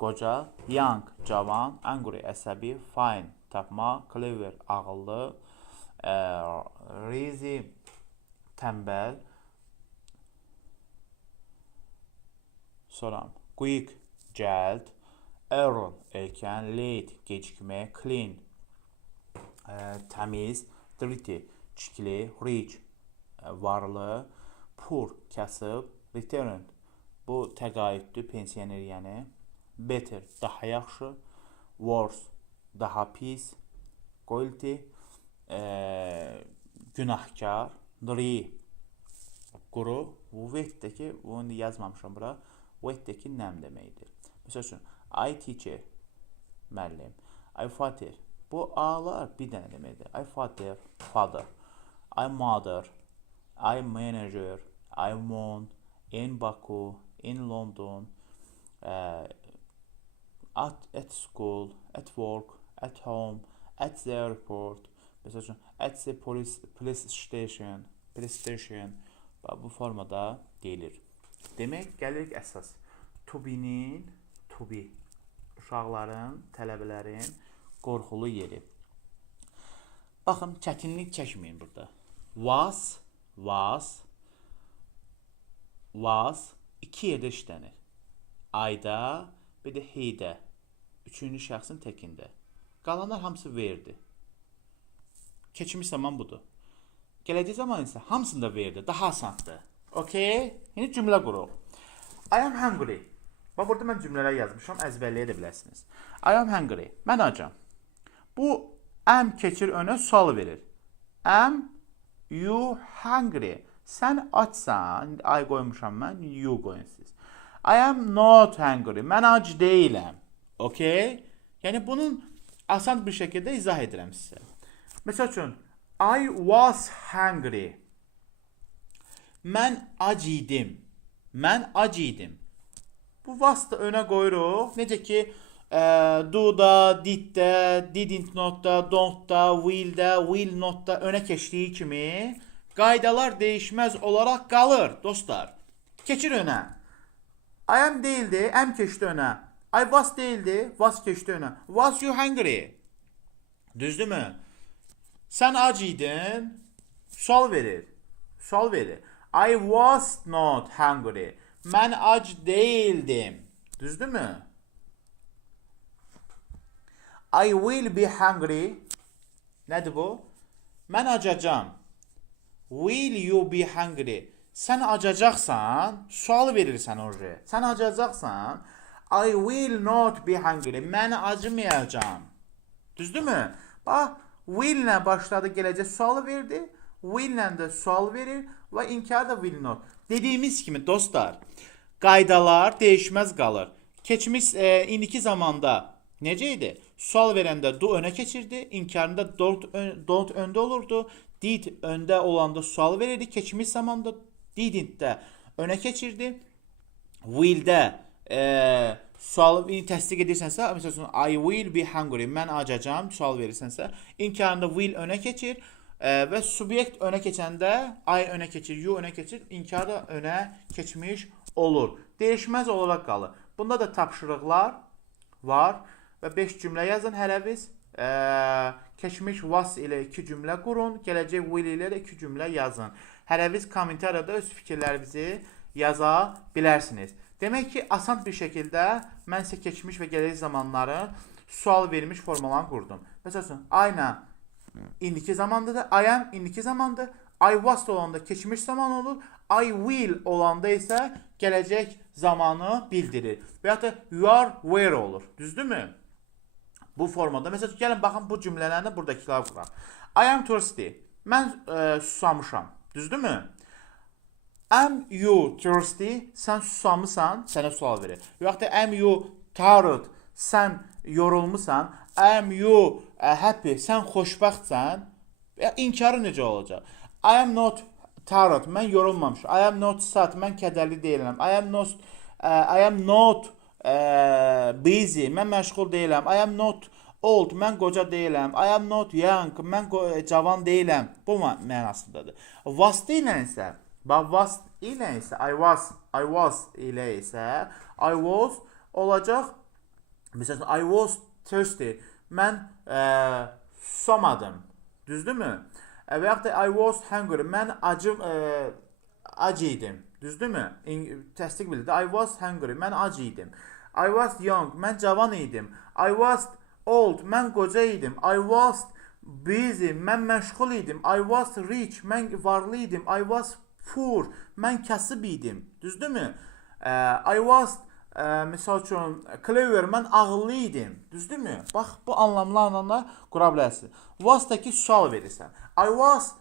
qoca, young, cavan, angry, əsəbi, fine, tapma, clever, ağıllı, lazy, tənbəl, sonra quick, cəld, early, erkən, late, gecikmə, clean, təmiz, dirty, çikli, rich, varlı, poor, kasıb, returned, bu təqaüddür, pensioner yəni, better, daha yaxşı, worse, daha pis, guilty, günahkar, dry, quru, wetdəki, bunu yazmamışam bura, wetdəki nəm deməkdir. Məsəl üçün, I teacher, müəllim, I father, bu A-lar bir dənə deməkdir. I father, I mother, I manager, I won, in Baku, in London, at school, at work, at home, at the airport, məsəl üçün, at the police station, bu formada deyilir. Demək, gəlirik əsas. To be-nin, to be, uşaqların, tələbələrin qorxulu yeri. Baxın, çətinlik çəkməyin burada. Was, iki yerdə işlənir. Ayda, bir də heydə, üçüncü şəxsin təkində. Qalanlar hamısı verdi. Keçmiş zaman budur. Gələcək zaman isə hamısını da verdi, daha asandır. Okay? Yeni cümlə quruq. I am hungry. Bax, burada mən cümlələr yazmışam, əzbərləyə də bilərsiniz. I am hungry. Mən acam. Bu, am keçir önə, sual verir. Am you hungry? Sən açsan, I qoymuşam mən, you qoyunsuz. I am not hungry. Mən ac deyiləm. Okay? Yəni, bunun asan bir şəkildə izah edirəm sizə. Məsəl üçün, I was hungry. Mən ac idim. Mən ac idim. Bu was-da önə qoyuruq. Necə ki, do-da, did-də, didn't not-da, don't-da, will-də, will not-da önə keçdiyi kimi qaydalar değişməz olaraq qalır, dostlar. Keçir önə. I am deyildi, am keçdi önə. I was deyildi, was keçdi önə. Was you hungry? Düzdürmü? Sən ac idin, sual verir. Sual verir. I was not hungry. Mən ac değildim. Düzdürmü? I will be hungry. Nədir bu? Mən acacam. Will you be hungry? Sən acacaqsan, sual verirsən oraya. Sən acacaqsan, I will not be hungry. Mən acımayacam. Düzdürmü? Bax, will ilə başladı, gələcək sualı verdi. Will ilə də sual verir və inkar da will not. Dediyimiz kimi dostlar, qaydalar değişməz qalır. Keçmiş indiki zamanda necə idi? Sual verəndə do önə keçirdi, inkarında don't öndə olurdu. Did öndə olanda sual verirdi. Keçmiş zamanda didn't də önə keçirdi. Will-də sualı təsdiq edirsənsə, məsələn, I will be hungry, mən acacam, sual verirsənsə, inkarında will önə keçir və subyekt önə keçəndə I önə keçir, you önə keçir, inkar da önə keçmiş olur. Değişməz olaraq qalır. Bunda da tapşırıqlar var və 5 cümlə yazın hərəviz. Keçmiş was ilə 2 cümlə qurun, gələcək will ilə də 2 cümlə yazın. Hərəviz kommentariyada öz fikirlərinizi yaza bilərsiniz. Demək ki, asan bir şəkildə mən sizə keçmiş və gələcək zamanları sual vermiş formalarını qurdum. Məsələn, I ilə indiki zamandır da, I am indiki zamandır, I was olanda keçmiş zaman olur, I will olanda isə gələcək zamanı bildirir. Və ya da you are where olur. Düzdürmü? Bu formada. Məsələn, gəlin baxın bu cümlələrdə buradakiləri quraq. I am thirsty. Mən susamışam. Düzdürmü? Am you thirsty? Sən susamısan? Sənə sual verir. Yoxsa da am you tired? Sən yorulmusan? Am you happy? Sən xoşbəxtsən? İnkarı necə olacaq? I am not tired. Mən yorulmamışam. I am not sad. Mən kədərli deyiləm. I am not busy. Mən məşğul deyiləm. I am not old. Mən qoca deyiləm. I am not young. Mən cavan deyiləm. Bu mənasındadır. Was ilə isə, was ilə isə, I was ilə isə, I was olacaq. Məsələn, I was thirsty. Mən susamadım. Düzdürmü? Və yaxud da I was hungry. Mən ac idim. Düzdürmü? Təsdiq bildir. I was hungry. Mən ac idim. I was young. Mən cavan idim. I was old. Mən qoca idim. I was busy. Mən məşğul idim. I was rich. Mən varlı idim. I was poor. Mən kasıb idim. Düzdürmü? I was misal üçün clever. Mən ağıllı idim. Düzdürmü? Bax, bu anlamlarla qura bilərsən. Was-daki sual verirsən. I was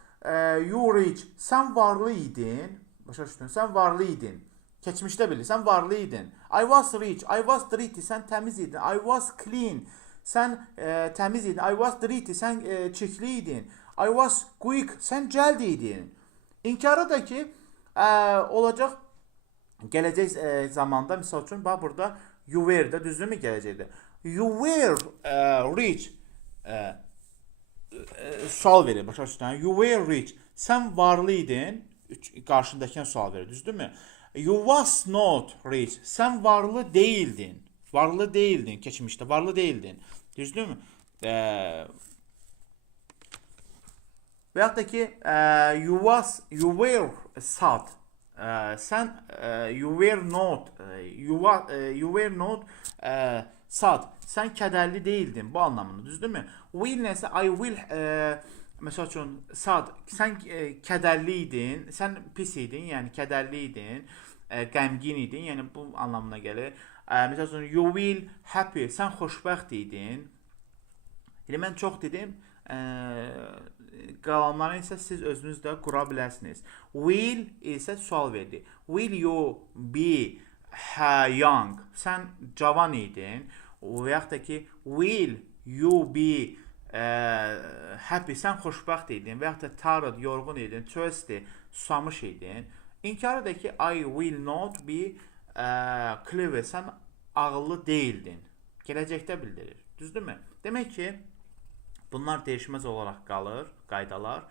you rich. Sən varlı idin. Başa düşdün? Sən varlı idin. Keçmişdə bilir. Sən varlı idin. I was rich. I was dirty. Sən təmiz idin. I was clean. Sən təmiz idin. I was dirty. Sən çirkli idin. I was quick. Sən cəld idin. İnkarı da ki olacaq gələcək zamanda, misal üçün bax burada you were də, düzdürmü gələcəkdə? You were rich. Sual verir, başa düşdün? You were rich. Sən varlı idin. Qarşındakı sual verir, düzdürmü? You was not rich. Sən varlı deyildin. Varlı deyildin keçmişdə. Varlı deyildin. Düzdürmü? Və yaxud da ki you were sad. Sən you were not sad. Sən kədərli deyildin bu anlamında, düzdürmü? Will nəsə I will məsəl üçün sad. Sən kədərli idin, sən pis idin, yəni kədərli idin, qəmgin idin, yəni bu anlamına gəlir. Məsəl üçün you will happy. Sən xoşbəxt idin. Yəni mən çox dedim. Qalanları isə siz özünüz də qura bilərsiniz. Will isə sual verdi. Will you be young? Sən cavan idin. Və yaxud da ki will you be happy? Sən xoşbəxt idin. Və yaxud da tired, yorğun idin. Thirsty, susamış idin. İnkarı da ki I will not be clever. Sən ağıllı deyildin. Gələcəkdə bildirir. Düzdürmü? Demək ki bunlar dəyişməz olaraq qalır, qaydalar.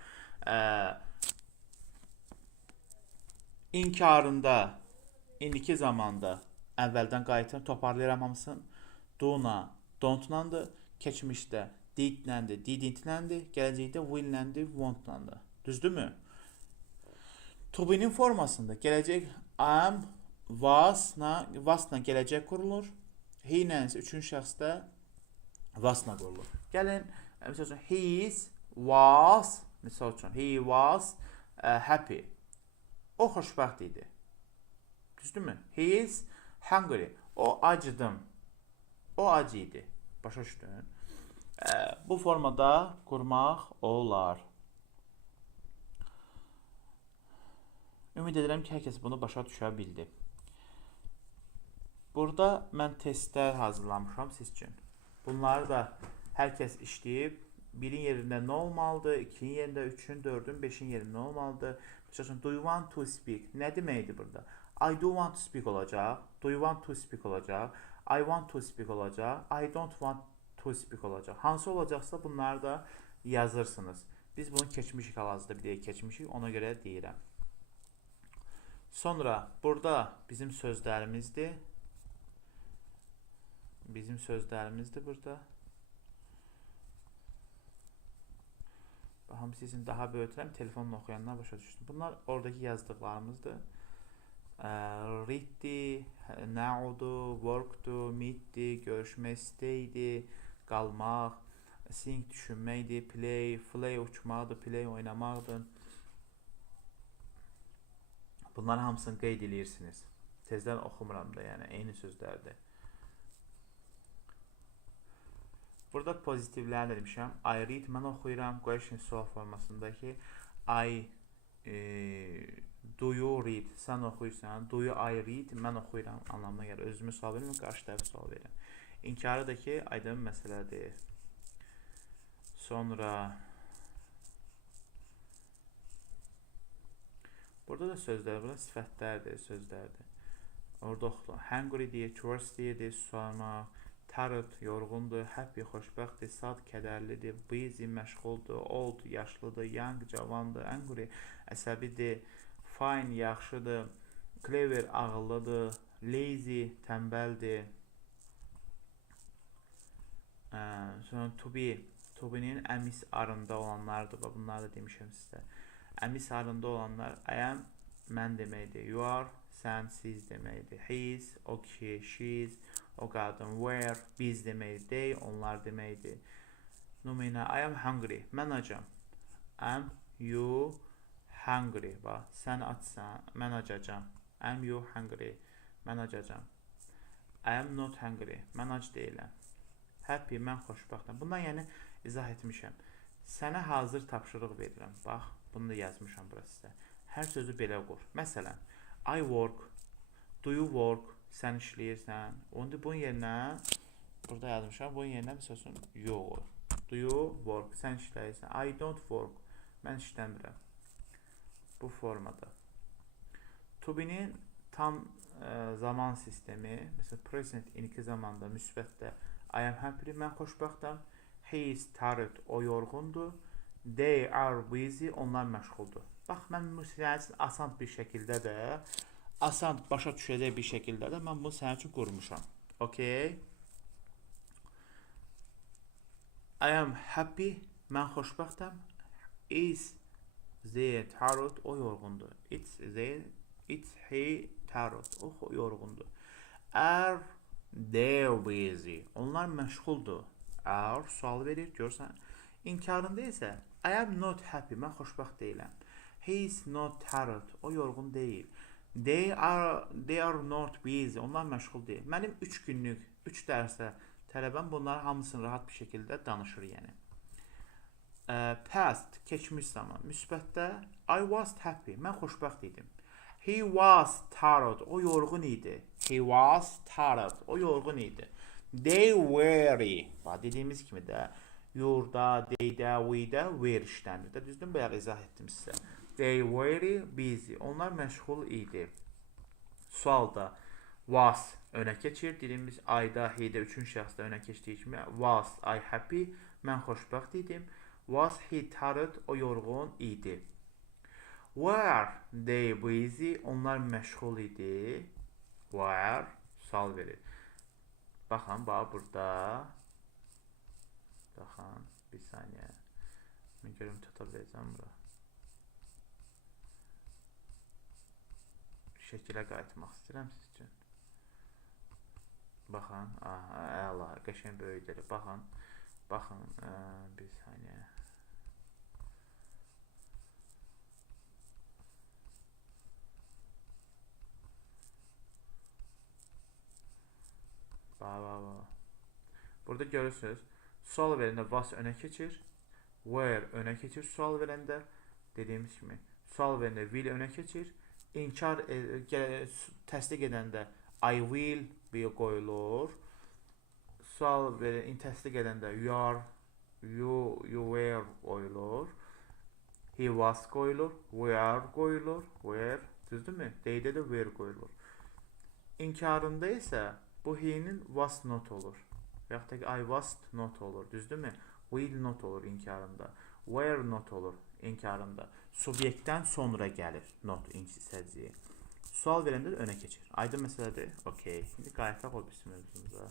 İnkarında, indiki zamanda əvvəldən qayıtın, toparlayıram hamısını. Do-la, don't-landır. Keçmişdə did-ləndir, didn't-ləndir. Gələcəkdə will-ləndir, want-landır. Düzdürmü? To be-nin formasında gələcək am, was-la gələcək qurulur. He ilə isə üçüncü şəxsdə was-la qurulur. Gəlin, misal üçün, he was happy. O xoşbəxt idi. Düzdürmü? He is hungry. O acıdım. O acı idi. Başa düşdün? Bu formada qurmaq olar. Ümid edirəm ki, hər kəs bunu başa düşə bildi. Burada mən testlər hazırlamışam siz üçün. Bunları da hər kəs işləyib. Birin yerində nə olmalıdır? İkinin yerində, üçün, dördün, beşin yerində nə olmalıdır? Məsələn, do you want to speak? Nə deməkdir burada? I do want to speak olacaq. Do you want to speak olacaq. I want to speak olacaq. I don't want to speak olacaq. Hansı olacaqsa bunları da yazırsınız. Biz bunu keçmişik hal-hazırda bir dəqiqə keçmişik. Ona görə deyirəm. Sonra burada bizim sözlərimizdir. Bizim sözlərimizdir burada. Hamısı için daha böyütürəm. Telefonla oxuyanlar başa düşsün. Bunlar oradakı yazdıqlarımızdır. Readdi, naudu, workdu, meetdi, görüşmək istəydi, qalmaq, think düşünməkdir, play, fly uçmaqdır, play oynamaqdır. Bunların hamısını qeyd edirsiniz. Tezdən oxumuram da, yəni eyni sözlərdir. Burada pozitivlərini demişəm. I read, mən oxuyuram. Question sual formasındakı I Do you read? Sən oxuyursan. Do you I read? Mən oxuyuram anlamına gəlir. Özümü sual verirəm, qarşı tərəfə sual verirəm. İnkarı da ki, aydın məsələdir. Sonra burada da sözlər, burada sifətlərdir, sözlərdir. Orada oxuyur. Hungry deyir, thirsty deyir, susamaq. Tired, yorğundur. Happy, xoşbəxtdir. Sad, kədərlidir. Busy, məşğuldur. Old, yaşlıdır. Young, cavandır. Angry, əsəbidir. Fine, yaxşıdır. Clever, ağıllıdır. Lazy, tənbəldir. Sonra to be, to be'nin əmis arında olanlardır. Bunları da demişəm sizə. Əmis arında olanlar I am, mən deməkdir. You are, sən, siz deməkdir. His, o kişi, she's, o qadın. Where, biz deməkdir. They, onlar deməkdir. Nümunə I am hungry, mən acam. Am you hungry? Bax, sən açsan, mən acacam. Am you hungry? Mən acacam. I am not hungry, mən ac deyiləm. Happy, mən xoşbəxtəm. Bundan yəni izah etmişəm. Sənə hazır tapşırıq verirəm. Bax, bunu da yazmışam bura sizə. Hər sözü belə qur. Məsələn, I work, do you work, sən işləyirsən. Onda bunun yerinə, burada yazmışam, bunun yerinə bir sözün you olur. Do you work, sən işləyirsən. I don't work, mən işləmirəm. Bu formada. To be'nin tam zaman sistemi, məsələn, present indiki zamanda, müsbətdə I am happy, mən xoşbəxtəm. He is tired, o yorğundur. They are busy, onlar məşğuldur. Bax, mən bu sizin üçün asan bir şəkildə də, asan başa düşəcək bir şəkildə də mən bunu sənin üçün qurmuşam. Okay? I am happy, mən xoşbəxtəm. Is they tired, o yorğundur. It's he tired, o yorğundur. Are they busy, onlar məşğuldur. Are sual verir, görsən. İnkarında isə I am not happy, mən xoşbəxt deyiləm. He is not tired, o yorğun deyil. They are not busy, onlar məşğul deyil. Mənim 3 günlük, 3 dərsə tələbəm bunların hamısını rahat bir şəkildə danışır, yəni. Past, keçmiş zaman. Müsbətdə I was happy, mən xoşbəxt idim. He was tired, o yorğun idi. He was tired, o yorğun idi. They were, dediyimiz kimi də yurda, deydə, we'də, were işlənir. Düzdür, bayaq izah etdim sizə. They were busy, onlar məşğul idi. Sualda was önə keçir. Dediyimiz I-da, he-də, 3-cü şəxsdə önə keçdiyi kimi was I happy, mən xoşbəxt idim. Was he tired, o yorğun idi. Were they busy, onlar məşğul idi. Were, sual verir. Baxın, bax burada. Baxın, bir saniyə. Mən görüm, tuta biləcəm bura. Şəkilə qayıtmaq istəyirəm siz üçün. Baxın, əla, qəşəng böyükdür. Baxın, baxın, bir saniyə. Burada görürsünüz, sual verəndə was önə keçir, where önə keçir sual verəndə, dediyimiz kimi, sual verəndə will önə keçir, inkar təsdiq edəndə I will bir qoyulur, sual verəndə, təsdiq edəndə you are, you were qoyulur, he was qoyulur, were qoyulur, were, düzdürmü? Deydə də were qoyulur. İnkarında isə bu he'nin was not olur. Və yaxud da ki, I was not olur. Düzdürmü? Will not olur inkarında. Were not olur inkarında. Subyektdən sonra gəlir not insisəcəyi. Sual verəndə də önə keçir. Aydın məsələdir. Okay. İndi qayıtaq o bizim mövzumuza.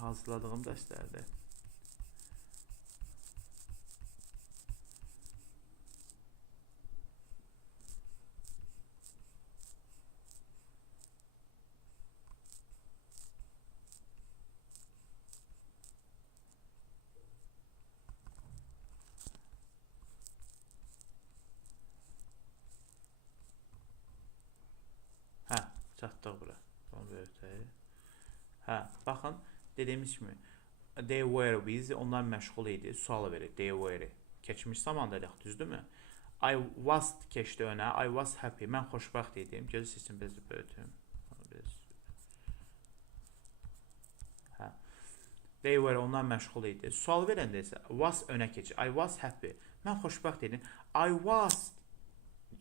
Hazırladığım dərslərdir. Çatdıq bura. Onu böyütək. Hə, baxın, dediyimiz kimi they were busy, onlar məşğul idi. Sual verir. They were. Keçmiş zamandayıq, düzdürmü? I was keçdi önə. I was happy. Mən xoşbəxt idim. Gözü seçin bizi böyütüm. Hə. They were, onlar məşğul idi. Sual verəndə isə was önə keçir. I was happy. Mən xoşbəxt idim. I was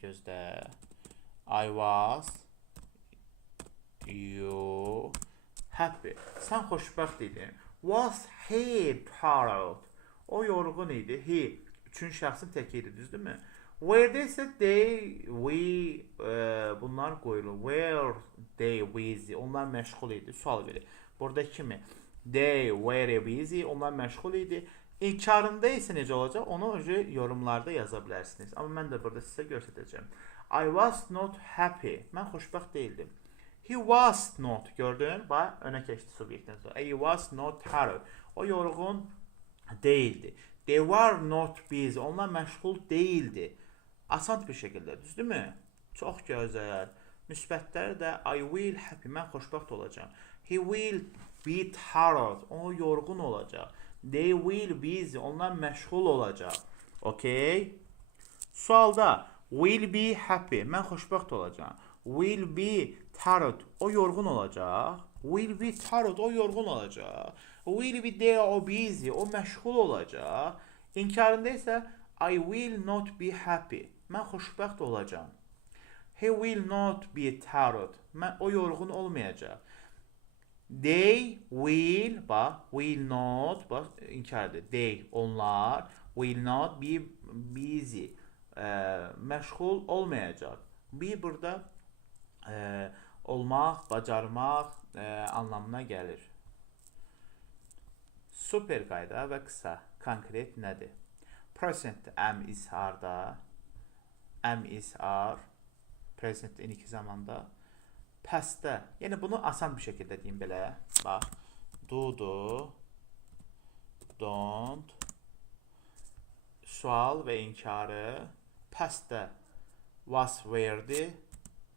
gözdə. I was you happy. Sən xoşbəxt idin. Was he tired? O yorğun idi. He üçüncü şəxsin təki idi, düzdürmü? Where'də isə they, we bunlar qoyulur. Where they busy? Onlar məşğul idi. Sual verir. Burada kimi? They were busy. Onlar məşğul idi. İnkarında isə necə olacaq? Onu önce yorumlarda yaza bilərsiniz. Amma mən də burada sizə göstərəcəm. I was not happy. Mən xoşbəxt değildim. He was not. Gördün? Bax, önə keçdi subyektdən sonra. He was not tired. O yorğun değildi. They were not busy. Onlar məşğul değildi. Asan bir şəkildə, düzdürmü? Çox gözəl. Müsbətləri də I will happy. Mən xoşbəxt olacağam. He will be tired. O yorğun olacaq. They will busy. Onlar məşğul olacaq. Okay? Sualda will be happy. Mən xoşbəxt olacağam. Will be tired. O yorğun olacaq. Will be tired. O yorğun olacaq. Will be there. O busy. O məşğul olacaq. İnkarında isə I will not be happy. Mən xoşbəxt olacağam. He will not be tired. O yorğun olmayacaq. They will, bax, will not, bax, inkar edir. They, onlar, will not be busy. Məşğul olmayacaq. Be burada olmaq, bacarmaq anlamına gəlir. Super qayda və qısa, konkret nədir? Present am is harda? Am is are. Present indiki zamanda. Pastdə. Yəni bunu asan bir şəkildə deyim belə. Bax. Do, don't. Sual və inkarı. Pastdə was, were-di.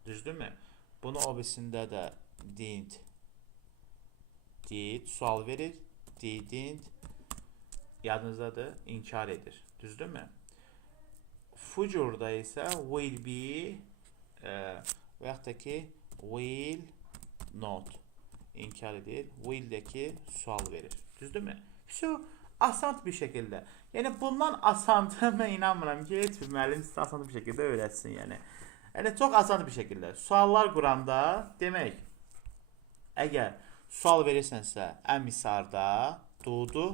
Düzdürmü? Bunu o birisində də didn't. Did. Sual verir. Didn't. Yadınızdadır. İnkar edir. Düzdürmü? Future'da isə will be və yaxud da ki will not inkar edir. Will'dəki sual verir. Düzdürmü? Şu asan bir şəkildə. Yəni bundan asandır, mən inanmıram ki, heç bir müəllim sizə asan bir şəkildə öyrətsin. Yəni çox asan bir şəkildə. Suallar quranda demək, əgər sual verirsənsə, am is harda, do-du,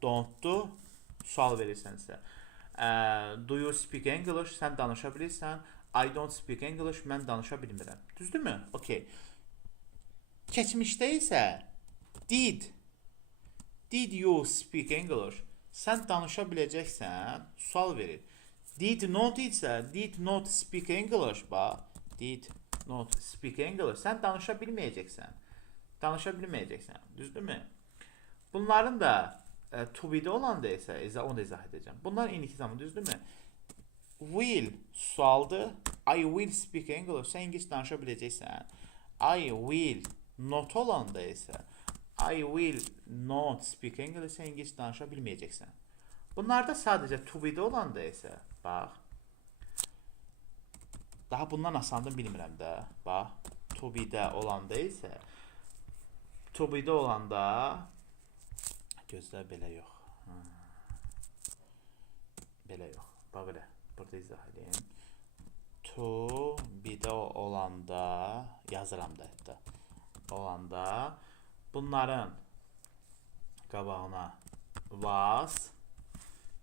don't-du, sual verirsənsə. Do you speak English? Sən danışa bilirsən. I don't speak English. Mən danışa bilmirəm. Düzdürmü? Okay. Keçmişdə isə did. Did you speak English? Sən danışa biləcəksən. Sual verir. Did not isə did not speak English. Bax. Did not speak English. Sən danışa bilməyəcəksən. Danışa bilməyəcəksən. Düzdürmü? Bunların da to be-də olanda isə onu da izah edəcəm. Bunlar indiki zaman, düzdürmü? Will sualdır. I will speak English. Sən İngilis danışa biləcəksən. I will not olanda isə I will not speak English. Sən İngilis danışa bilməyəcəksən. Bunlarda sadəcə to be-də olanda isə bax. Daha bundan asandır bilmirəm də. Bax. To be-də olanda isə to be-də olanda gözlər belə yox. Belə yox. Bax belə. Burada izah edeyim. To be-də olanda yazıram da hətta. Olanda bunların qabağına was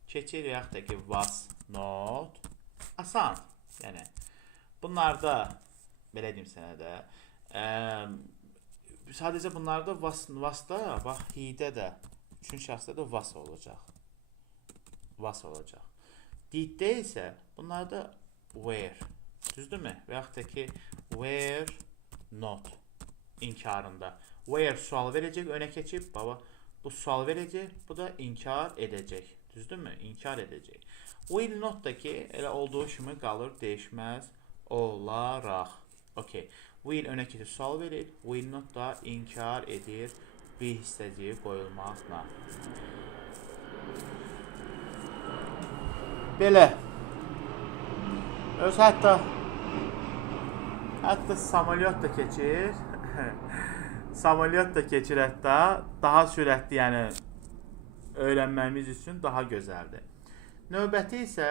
keçir yaxud da ki was not. Asan. Yəni bunlarda belə deyim sənə də. Sadəcə bunlarda was-da, bax he-də də üçüncü şəxsdə də was olacaq. Was olacaq. Did-də isə bunlarda were. Düzdürmü? Və yaxud da ki were not inkarında. Were sual verəcək, önə keçib. Baba, bu sual verəcək, bu da inkar edəcək. Düzdürmü? İnkar edəcək. Will not da ki elə olduğu kimi qalır, dəyişməz olaraq. Okay. Will önə keçir sual verir. Will not da inkar edir bir hissəciyi qoyulmaqla. Belə. Öz hətta samolyot da keçir. Samolyot da keçir hətta. Daha sürətli, yəni öyrənməyimiz üçün daha gözəldir. Növbəti isə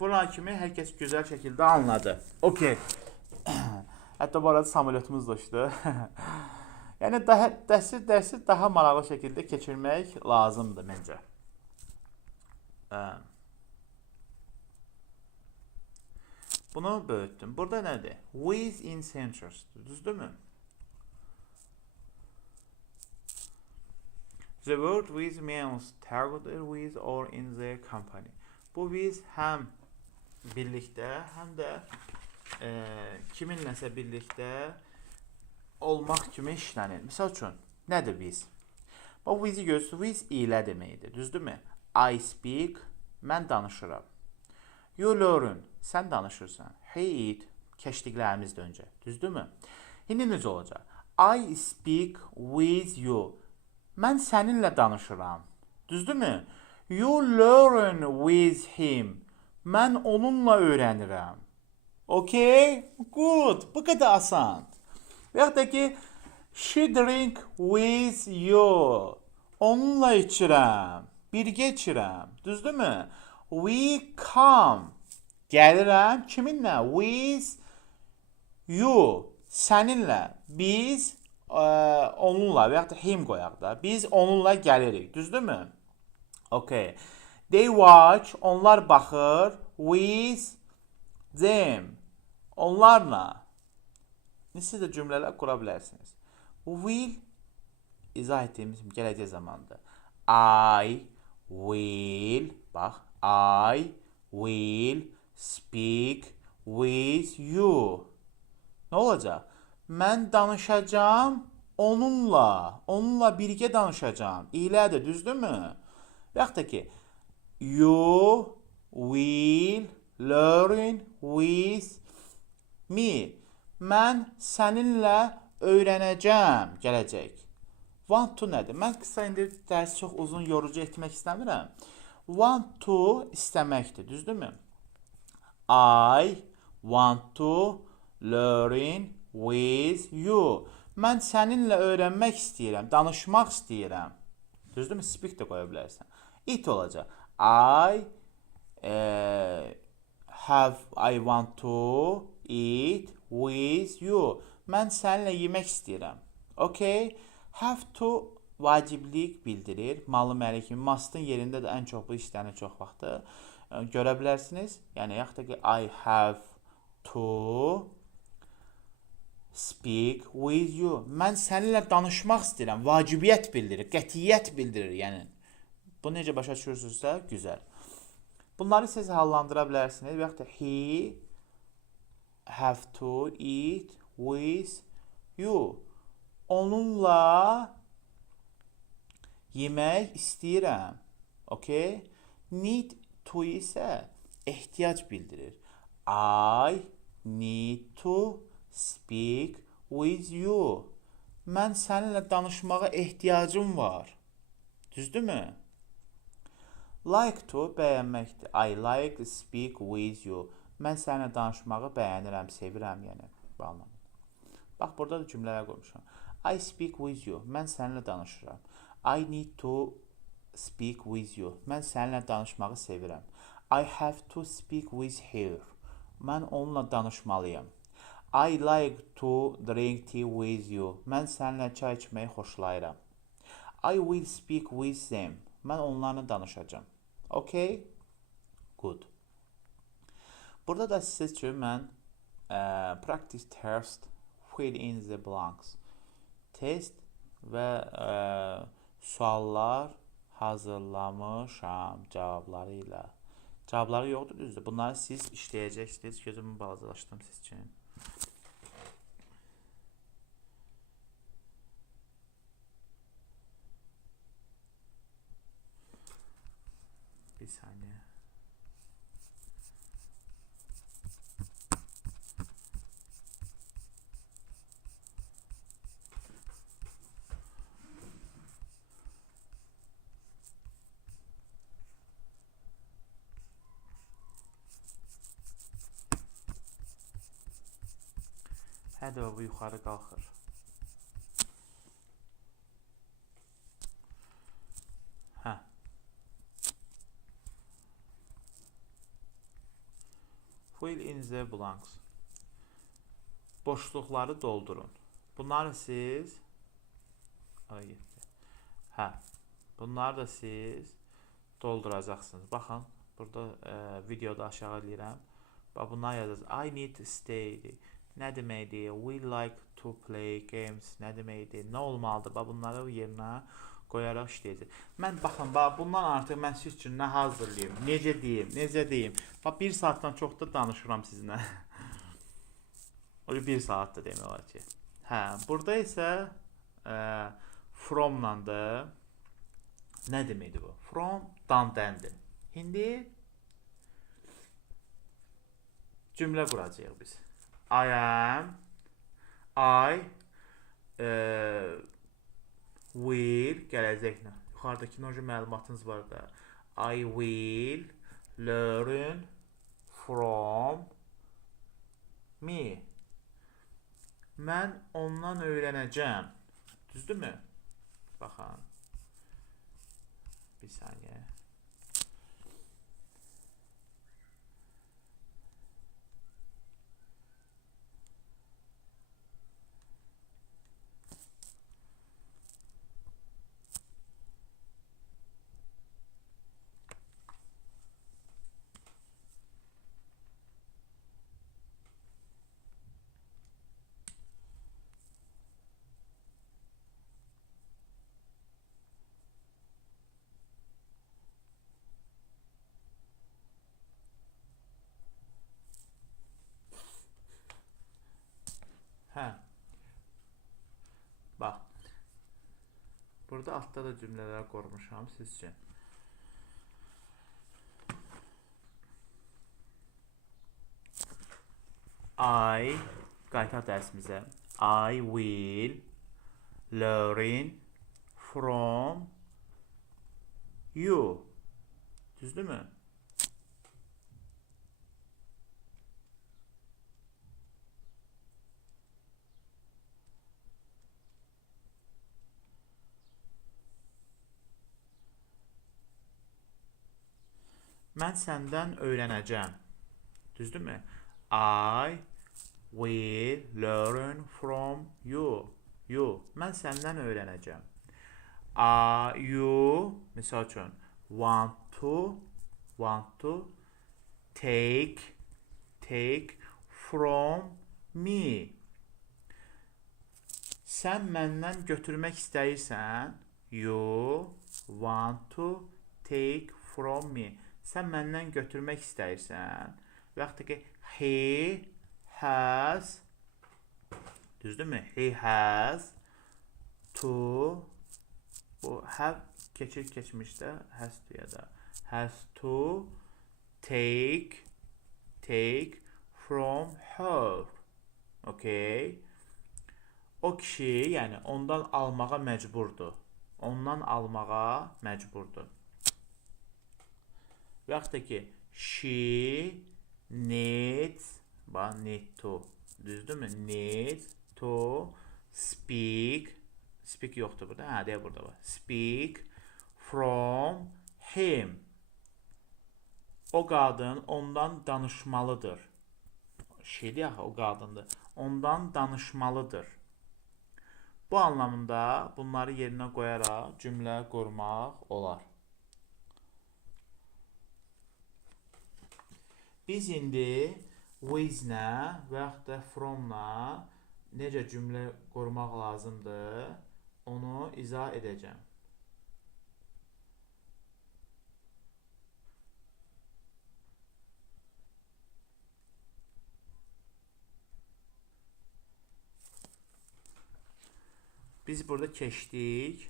buna kimi hər kəs gözəl şəkildə anladı. Okey. Hətta bu arada samolyotumuz da uçdu. Yəni dərsi daha maraqlı şəkildə keçirmək lazımdır məncə. Bunu böyütdüm. Burada nədir? With in centers. Düzdürmü? The word with means targeted with or in the company. Bu with həm birlikdə, həm də kiminləsə birlikdə olmaq kimi işlənir. Misal üçün, nədir with? Bu with-i görürsünüz, with ilə deməkdir. Düzdürmü? I speak, mən danışıram. You learn, sən danışırsan. He eat, keçdiklərimiz öncə. Düzdürmü? İndi necə olacaq? I speak with you. Mən səninlə danışıram. Düzdürmü? You learn with him. Mən onunla öyrənirəm. Okay? Good. Bu qədər asan. Və yaxud da ki, she drink with you. Onunla içirəm. Birgə içirəm. Düzdürmü? We come. Gəlirəm. Kiminlə? With you. Səninlə. Biz onunla və yaxud da him qoyaq da. Biz onunla gəlirik. Düzdürmü? Okay. They watch. Onlar baxır. With them. Onlarla. Siz də cümlələr qura bilərsiniz. Will izah etdiyimiz gələcək zamandır. I will, bax, I will speak with you. Nə olacaq? Mən danışacağım onunla. Onunla birgə danışacağım. İlədir, düzdürmü? Və yaxud da ki, you will learn with me. Mən səninlə öyrənəcəm gələcək. Want to nədir? Mən qısa indi dərsi çox uzun, yorucu etmək istəmirəm. Want to istəməkdir, düzdürmü? I want to learn with you. Mən səninlə öyrənmək istəyirəm, danışmaq istəyirəm. Düzdürmü? Speak də qoya bilərsən. It olacaq. I want to eat with you. Mən səninlə yemək istəyirəm. Okay? Have to vaciblik bildirir. Malı məli kimi. Must'ın yerində də ən çox bu işlənir çox vaxtı. Görə bilərsiniz. Yəni, yaxud da ki, I have to speak with you. Mən səninlə danışmaq istəyirəm. Vacibiyyət bildirir. Qətiyyət bildirir. Yəni, bu necə başa düşürsünüzsə, güzel. Bunları siz hallandıra bilərsiniz. Və yaxud da he have to eat with you. Onunla yemək istəyirəm. Okay? Need to isə ehtiyac bildirir. I need to speak with you. Mən səninlə danışmağa ehtiyacım var. Düzdürmü? Like to bəyənməkdir. I like to speak with you. Mən səninlə danışmağı bəyənirəm, sevirəm, yəni. Bax, burada da cümlələr qoymuşam. I speak with you. Mən səninlə danışıram. I need to speak with you. Mən səninlə danışmağı sevirəm. I have to speak with her. Mən onunla danışmalıyam. I like to drink tea with you. Mən səninlə çay içməyi xoşlayıram. I will speak with them. Mən onlarla danışacağam. Okay? Good. Burada da siz üçün mən practice test, fill in the blanks. Test və suallar hazırlamışam cavabları ilə. Cavabları yoxdur, düzdür. Bunları siz işləyəcəksiniz. Gözümü balacalaşdım siz üçün. Bir saniye. Nədir bu yuxarı qalxır? Hə. Fill in the blanks. Boşluqları doldurun. Bunları siz hə. Bunları da siz dolduracaqsınız. Baxın, burada videoda aşağı eləyirəm. Bax, bunlar yazacaq. I need to stay. Nə deməkdir? We like to play games. Nə deməkdir? Nə olmalıdır? Bax, bunları yerinə qoyaraq işləyəcək. Mən baxın, bax, bundan artıq mən siz üçün nə hazırlayayım? Necə deyim? Bax, 1 saatdan çox da danışıram sizinlə. O 1 saat da demək olar ki. Hə, burada isə from-landır. Nə deməkdir bu? From-dan dəndir. İndi cümlə quracağıq biz. I will gələcəklə. Yuxarıdakı nöqtə məlumatınız var da. I will learn from me. Mən ondan öyrənəcəm. Düzdürmü? Baxın. Bir saniyə. Hə. Bax. Burada altda da cümlələr qormuşam siz üçün. Qaytar dərsimizə. I will learn from you. Düzdürmü? Mən səndən öyrənəcəm. Düzdürmü? I will learn from you. Mən səndən öyrənəcəm. You, misal üçün, want to take from me. Sən məndən götürmək istəyirsən. You want to take from me. Sən məndən götürmək istəyirsən. Və yaxud da ki, he has, düzdürmü? He has to, bu have keçmişdə has to ya da has to take from her. Okay. O kişi, yəni ondan almağa məcburdur. Və yaxud da ki, she needs, need to, düzdürmü? Needs to speak yoxdur burada, hə, deyə burada var. Speak from him. O qadın ondan danışmalıdır. Şeydir axı, o qadındır. Ondan danışmalıdır. Bu anlamında bunları yerinə qoyaraq cümlə qurmaq olar. Biz indi with-nə və yaxud da from-la necə cümlə qurmaq lazımdır, onu izah edəcəm. Biz burada keçdik.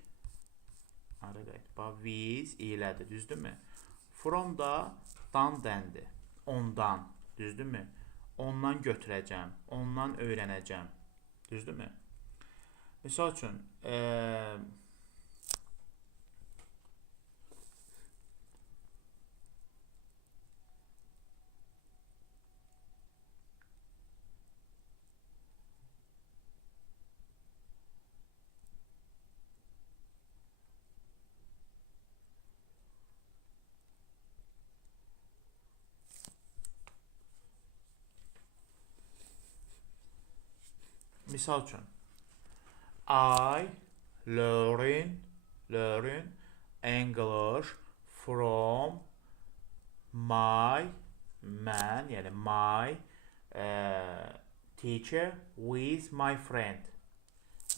With ilədir, düzdürmü? From da dan dəndir. Ondan, düzdürmü? Ondan götürəcəm, ondan öyrənəcəm, düzdürmü? Misal üçün, Misal üçün I learn English from mən, yəni my teacher with my friend.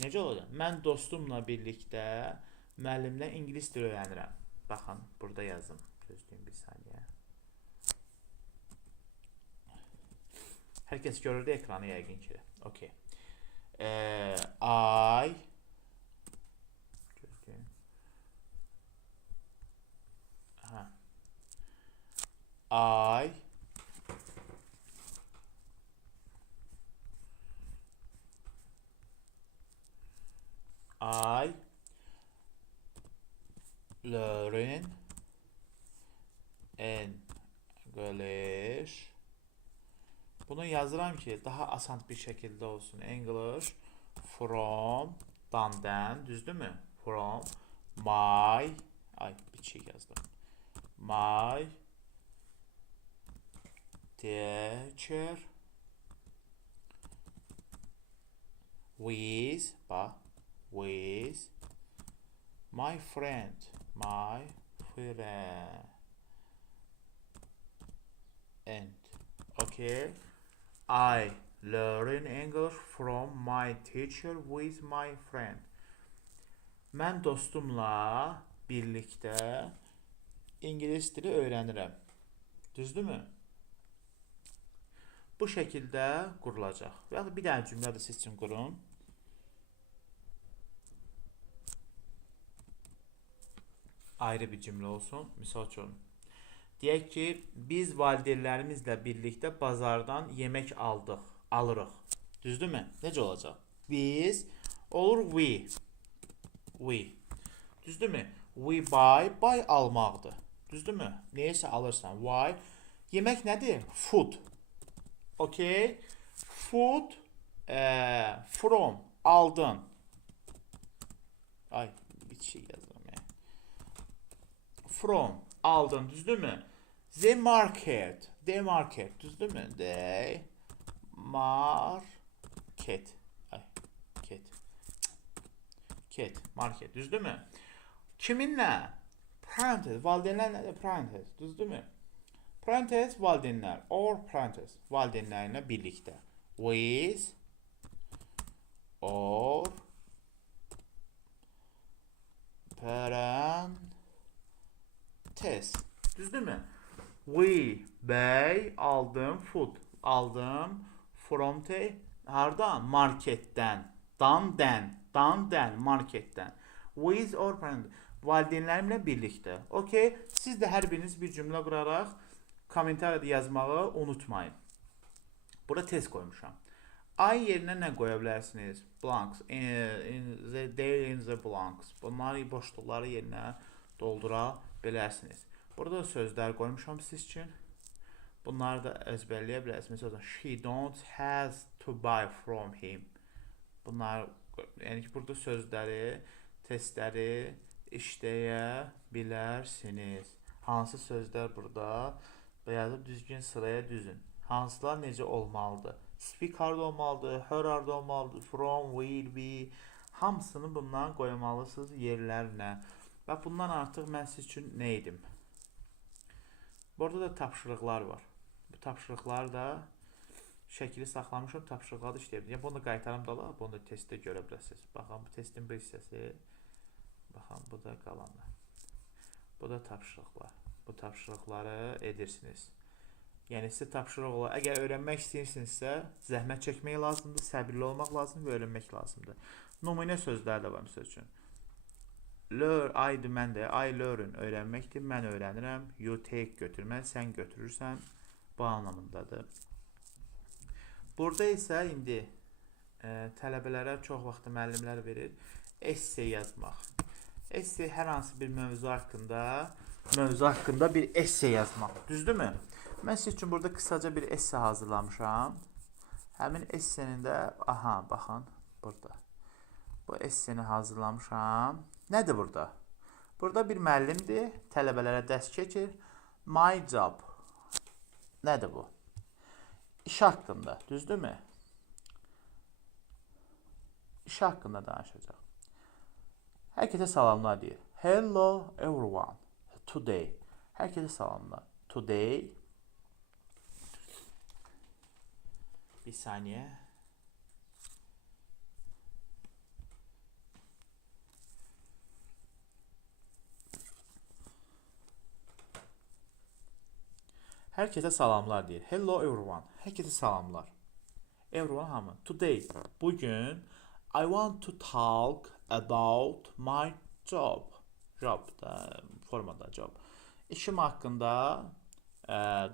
Necə olacaq? Mən dostumla birlikdə müəllimlə ingilis dili öyrənirəm. Baxın, burada yazım. Gözləyin bir saniyə. Hər kəs görürdü ekranı yəqin ki. Okay. Gözləyin. I learn English. Bunu yazıram ki daha asan bir şəkildə olsun. English from dan, düzdürmü? From my bir şey yazdım. My teacher with my friend. Okay. I learn English from my teacher with my friend. Mən dostumla birlikdə ingilis dili öyrənirəm. Düzdürmü? Bu şəkildə qurulacaq. Və ya bir dənə cümlə də siz üçün qurun. Ayrı bir cümlə olsun. Misal üçün, deyək ki, biz valideynlərimizlə birlikdə bazardan yemək alırıq. Düzdürmü? Necə olacaq? Biz olur we. Düzdürmü? We buy almaqdır. Düzdürmü? Neysə alırsan. Why? Yemək nədir? Food. Okay. Food from aldın. Bir şey yazdım ya. From aldın, düzdürmü? The market, düzdürmü? The market. Market, düzdürmü? Kiminlə? Parentez, valideynlər nədir? Parentez, düzdürmü? Parentez, valideynlər. Or parentez, valideynlərlə birlikdə. With or parentez. Düzdürmü? We buy aldım food. Aldım from hardan? Marketdən. Dan marketdən. With or parentez. Valideynlərimlə birlikdə. Okay. Siz də hər biriniz bir cümlə quraraq kommentariyada yazmağı unutmayın. Burada test qoymuşam. I yerinə nə qoya bilərsiniz? Blanks. In the blanks. Bunları boşluqları yerinə doldura bilərsiniz. Burada sözlər qoymuşam siz üçün. Bunları da əzbərləyə bilərsiniz. Mesela, she don't has to buy from him. Bunlar, yəni ki, burada sözləri, testləri işləyə bilərsiniz. Hansı sözlər burada? Yazıb düzgün sıraya düzün. Hansılar necə olmalıdır? Speak harda olmalıdır? Her harda olmalıdır? From, will, be. Hamısını bundan qoymalısınız yerlərinə. Və bundan artıq mən siz üçün nə edim? Burada da tapşırıqlar var. Bu tapşırıqlar da şəkili saxlamışam, tapşırıqları da işləyib. Yəni, bunu da qaytarım da var, bunu da testdə görə bilərsiniz. Baxın, bu testin bir hissəsi. Baxın, bu da qalanlar. Bu da tapşırıqlar. Bu tapşırıqları edirsiniz. Yəni, sizə tapşırıq olar. Əgər öyrənmək istəyirsinizsə, zəhmət çəkmək lazımdır, səbirli olmaq lazımdır və öyrənmək lazımdır. Nümunə sözlər də var, misal üçün. Mən də, I learn öyrənməkdir, mən öyrənirəm. You take götürmək, sən götürürsən. Bu anlamındadır. Burada isə indi tələbələrə çox vaxt müəllimlər verir. Essay yazmaq. Essay hər hansı bir mövzu haqqında bir essay yazmaq. Düzdürmü? Mən siz üçün burada qısaca bir essay hazırlamışam. Həmin essayinin də, baxın, burada. Bu essayini hazırlamışam. Nədir burada? Burada bir müəllimdir, tələbələrə dərs keçir. My job. Nədir bu? İş haqqında, düzdürmü? İş haqqında danışacaq. Hər kəsə salamlar deyir. Hello everyone. Today. Hər kəsə salamlar. Today. Bir saniyə. Hər kəsə salamlar deyir. Hello everyone. Hər kəsə salamlar. Everyone hamı. Today. Bugün I want to talk about my job. Job da formada job. İşim haqqında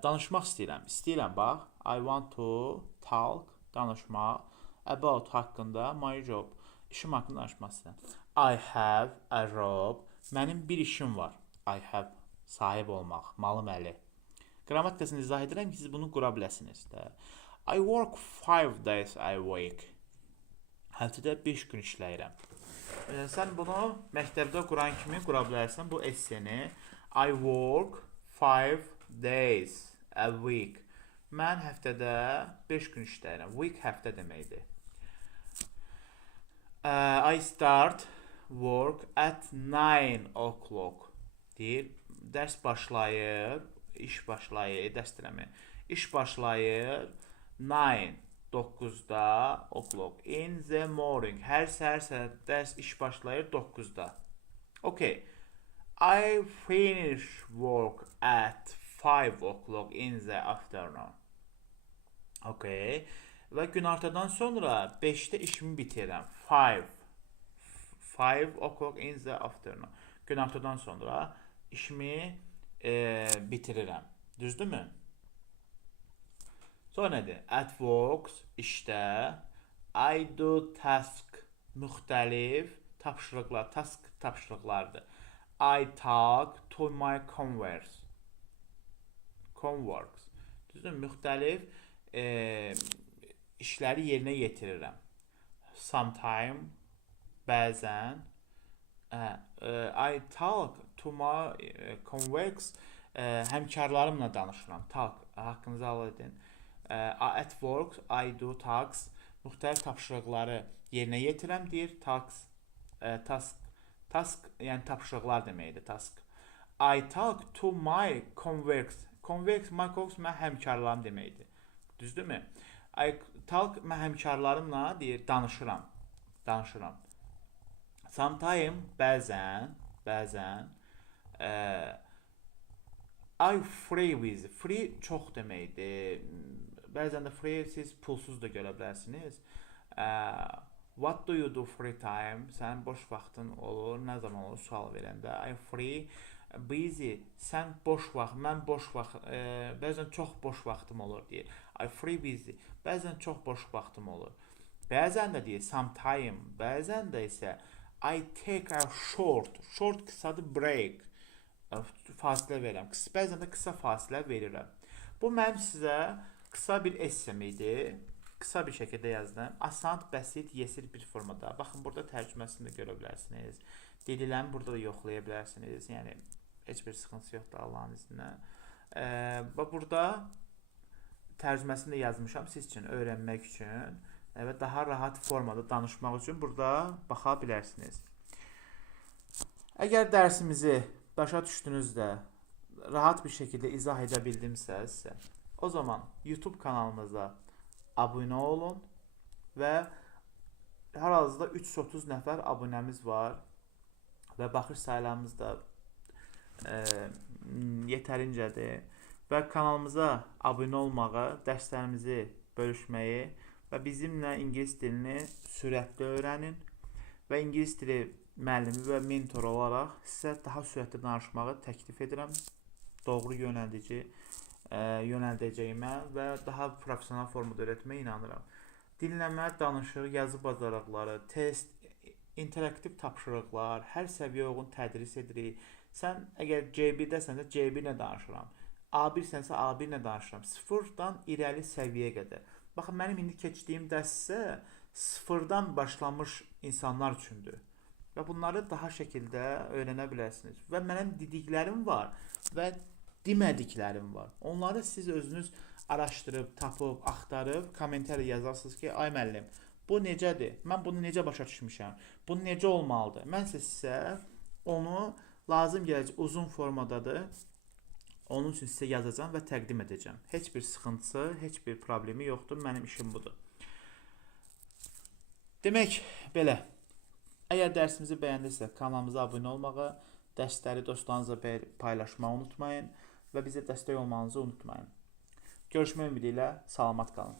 danışmaq istəyirəm. İstəyirəm bax. I want to talk danışmaq about haqqında my job. İşim haqqında danışmaq istəyirəm. I have a job. Mənim bir işim var. I have sahib olmaq, malım əli. Qrammatikasını izah edirəm ki, siz bunu qura biləsiniz də. I work 5 days a week. Həftədə 5 gün işləyirəm. Sən bunu məktəbdə quran kimi qura bilərsən bu esseni. I work 5 days a week. Mən həftədə 5 gün işləyirəm. Week həftə deməkdir. I start work at 9 o'clock. Deyir, dərs başlayır, iş başlayır, dərs deməyə. İş başlayır 9-da o'clock in the morning. Hər səhər dərs iş başlayır 9-da. Okay. I finish work at 5 o'clock in the afternoon. Okay. Və günortadan sonra 5-də işimi bitirirəm. 5 o'clock in the afternoon. Günortadan sonra işimi bitirirəm. Düzdürmü? Sonra nədir? At work, işdə. I do task, müxtəlif tapşırıqlar, task tapşırıqlardır. I talk to my coworkers. Düzdürmü? Müxtəlif işləri yerinə yetirirəm. Sometime, bəzən. I talk to my coworkers. Həmkarlarımla danışıram. Talk, haqqınızı al edin. At work, I do tasks. Müxtəlif tapşırıqları yerinə yetirəm deyir. Task, yəni tapşırıqlar deməkdir. Task. I talk to my coworkers. My coworkers mən həmkarlarım deməkdir. Düzdürmü? I talk mən həmkarlarımla deyir danışıram. Sometime, bəzən. I free with. Free çox deməkdir. Bəzən də free siz pulsuz da görə bilərsiniz. What do you do free time? Sənin boş vaxtın olur, nə zaman olur sual verəndə. I free, busy, sən boş vaxt, mən boş vaxt, bəzən çox boş vaxtım olur deyir. I free busy, bəzən çox boş vaxtım olur. Bəzən də deyir sometime, bəzən də isə I take a short qısadır break, fasilə verirəm. Bəzən də qısa fasilə verirəm. Bu mənim sizə qısa bir essem idi. Qısa bir şəkildə yazdım. Asan, bəsit, yesir bir formada. Baxın, burada tərcüməsini də görə bilərsiniz. Dediləni burada da yoxlaya bilərsiniz. Yəni, heç bir sıxıntısı yoxdur Allahın izinlə. Və burada tərcüməsini də yazmışam siz üçün, öyrənmək üçün. Və daha rahat formada danışmaq üçün burada baxa bilərsiniz. Əgər dərsimizi başa düşdünüzdə, rahat bir şəkildə izah edə bildimsə sizə, o zaman YouTube kanalımıza abunə olun və hal-hazırda 330 nəfər abunəmiz var və baxış saylarımız da yetərincədir və kanalımıza abunə olmağı, dərslərimizi bölüşməyi və bizimlə ingilis dilini sürətli öyrənin və ingilis dili müəllimi və mentor olaraq sizə daha sürətli danışmağı təklif edirəm. Doğru yönəldəcəyimə və daha professional formada öyrətməyə inanıram. Dinləmə, danışıq, yazı bacarıqları, test, interaktiv tapşırıqlar, hər səviyyə uyğun tədris edirik. Sən əgər C1-dəsənsə C1 ilə danışıram. A1-sənsə A1 ilə danışıram. Sıfırdan irəli səviyyəyə qədər. Baxın, mənim indi keçdiyim dərs isə sıfırdan başlamış insanlar üçündür. Və bunları daha şəkildə öyrənə bilərsiniz. Və mənim dediklərim var və demədiklərim var. Onları siz özünüz araşdırıb, tapıb, axtarıb, kommentariya yazarsınız ki, ay müəllim, Bu necədir? Mən bunu necə başa düşmüşəm? Bu necə olmalıdır? Mən sizə onu lazım gələcək uzun formadadır. Onun üçün sizə yazacağam və təqdim edəcəm. Heç bir sıxıntısı, heç bir problemi yoxdur. Mənim işim budur. Demək belə. Əgər dərsimizi bəyəndirsə, kanalımıza abunə olmağı, dərsləri dostlarınızla paylaşmağı unutmayın və bizə dəstək olmanızı unutmayın. Görüşmək ümidi ilə salamat qalın.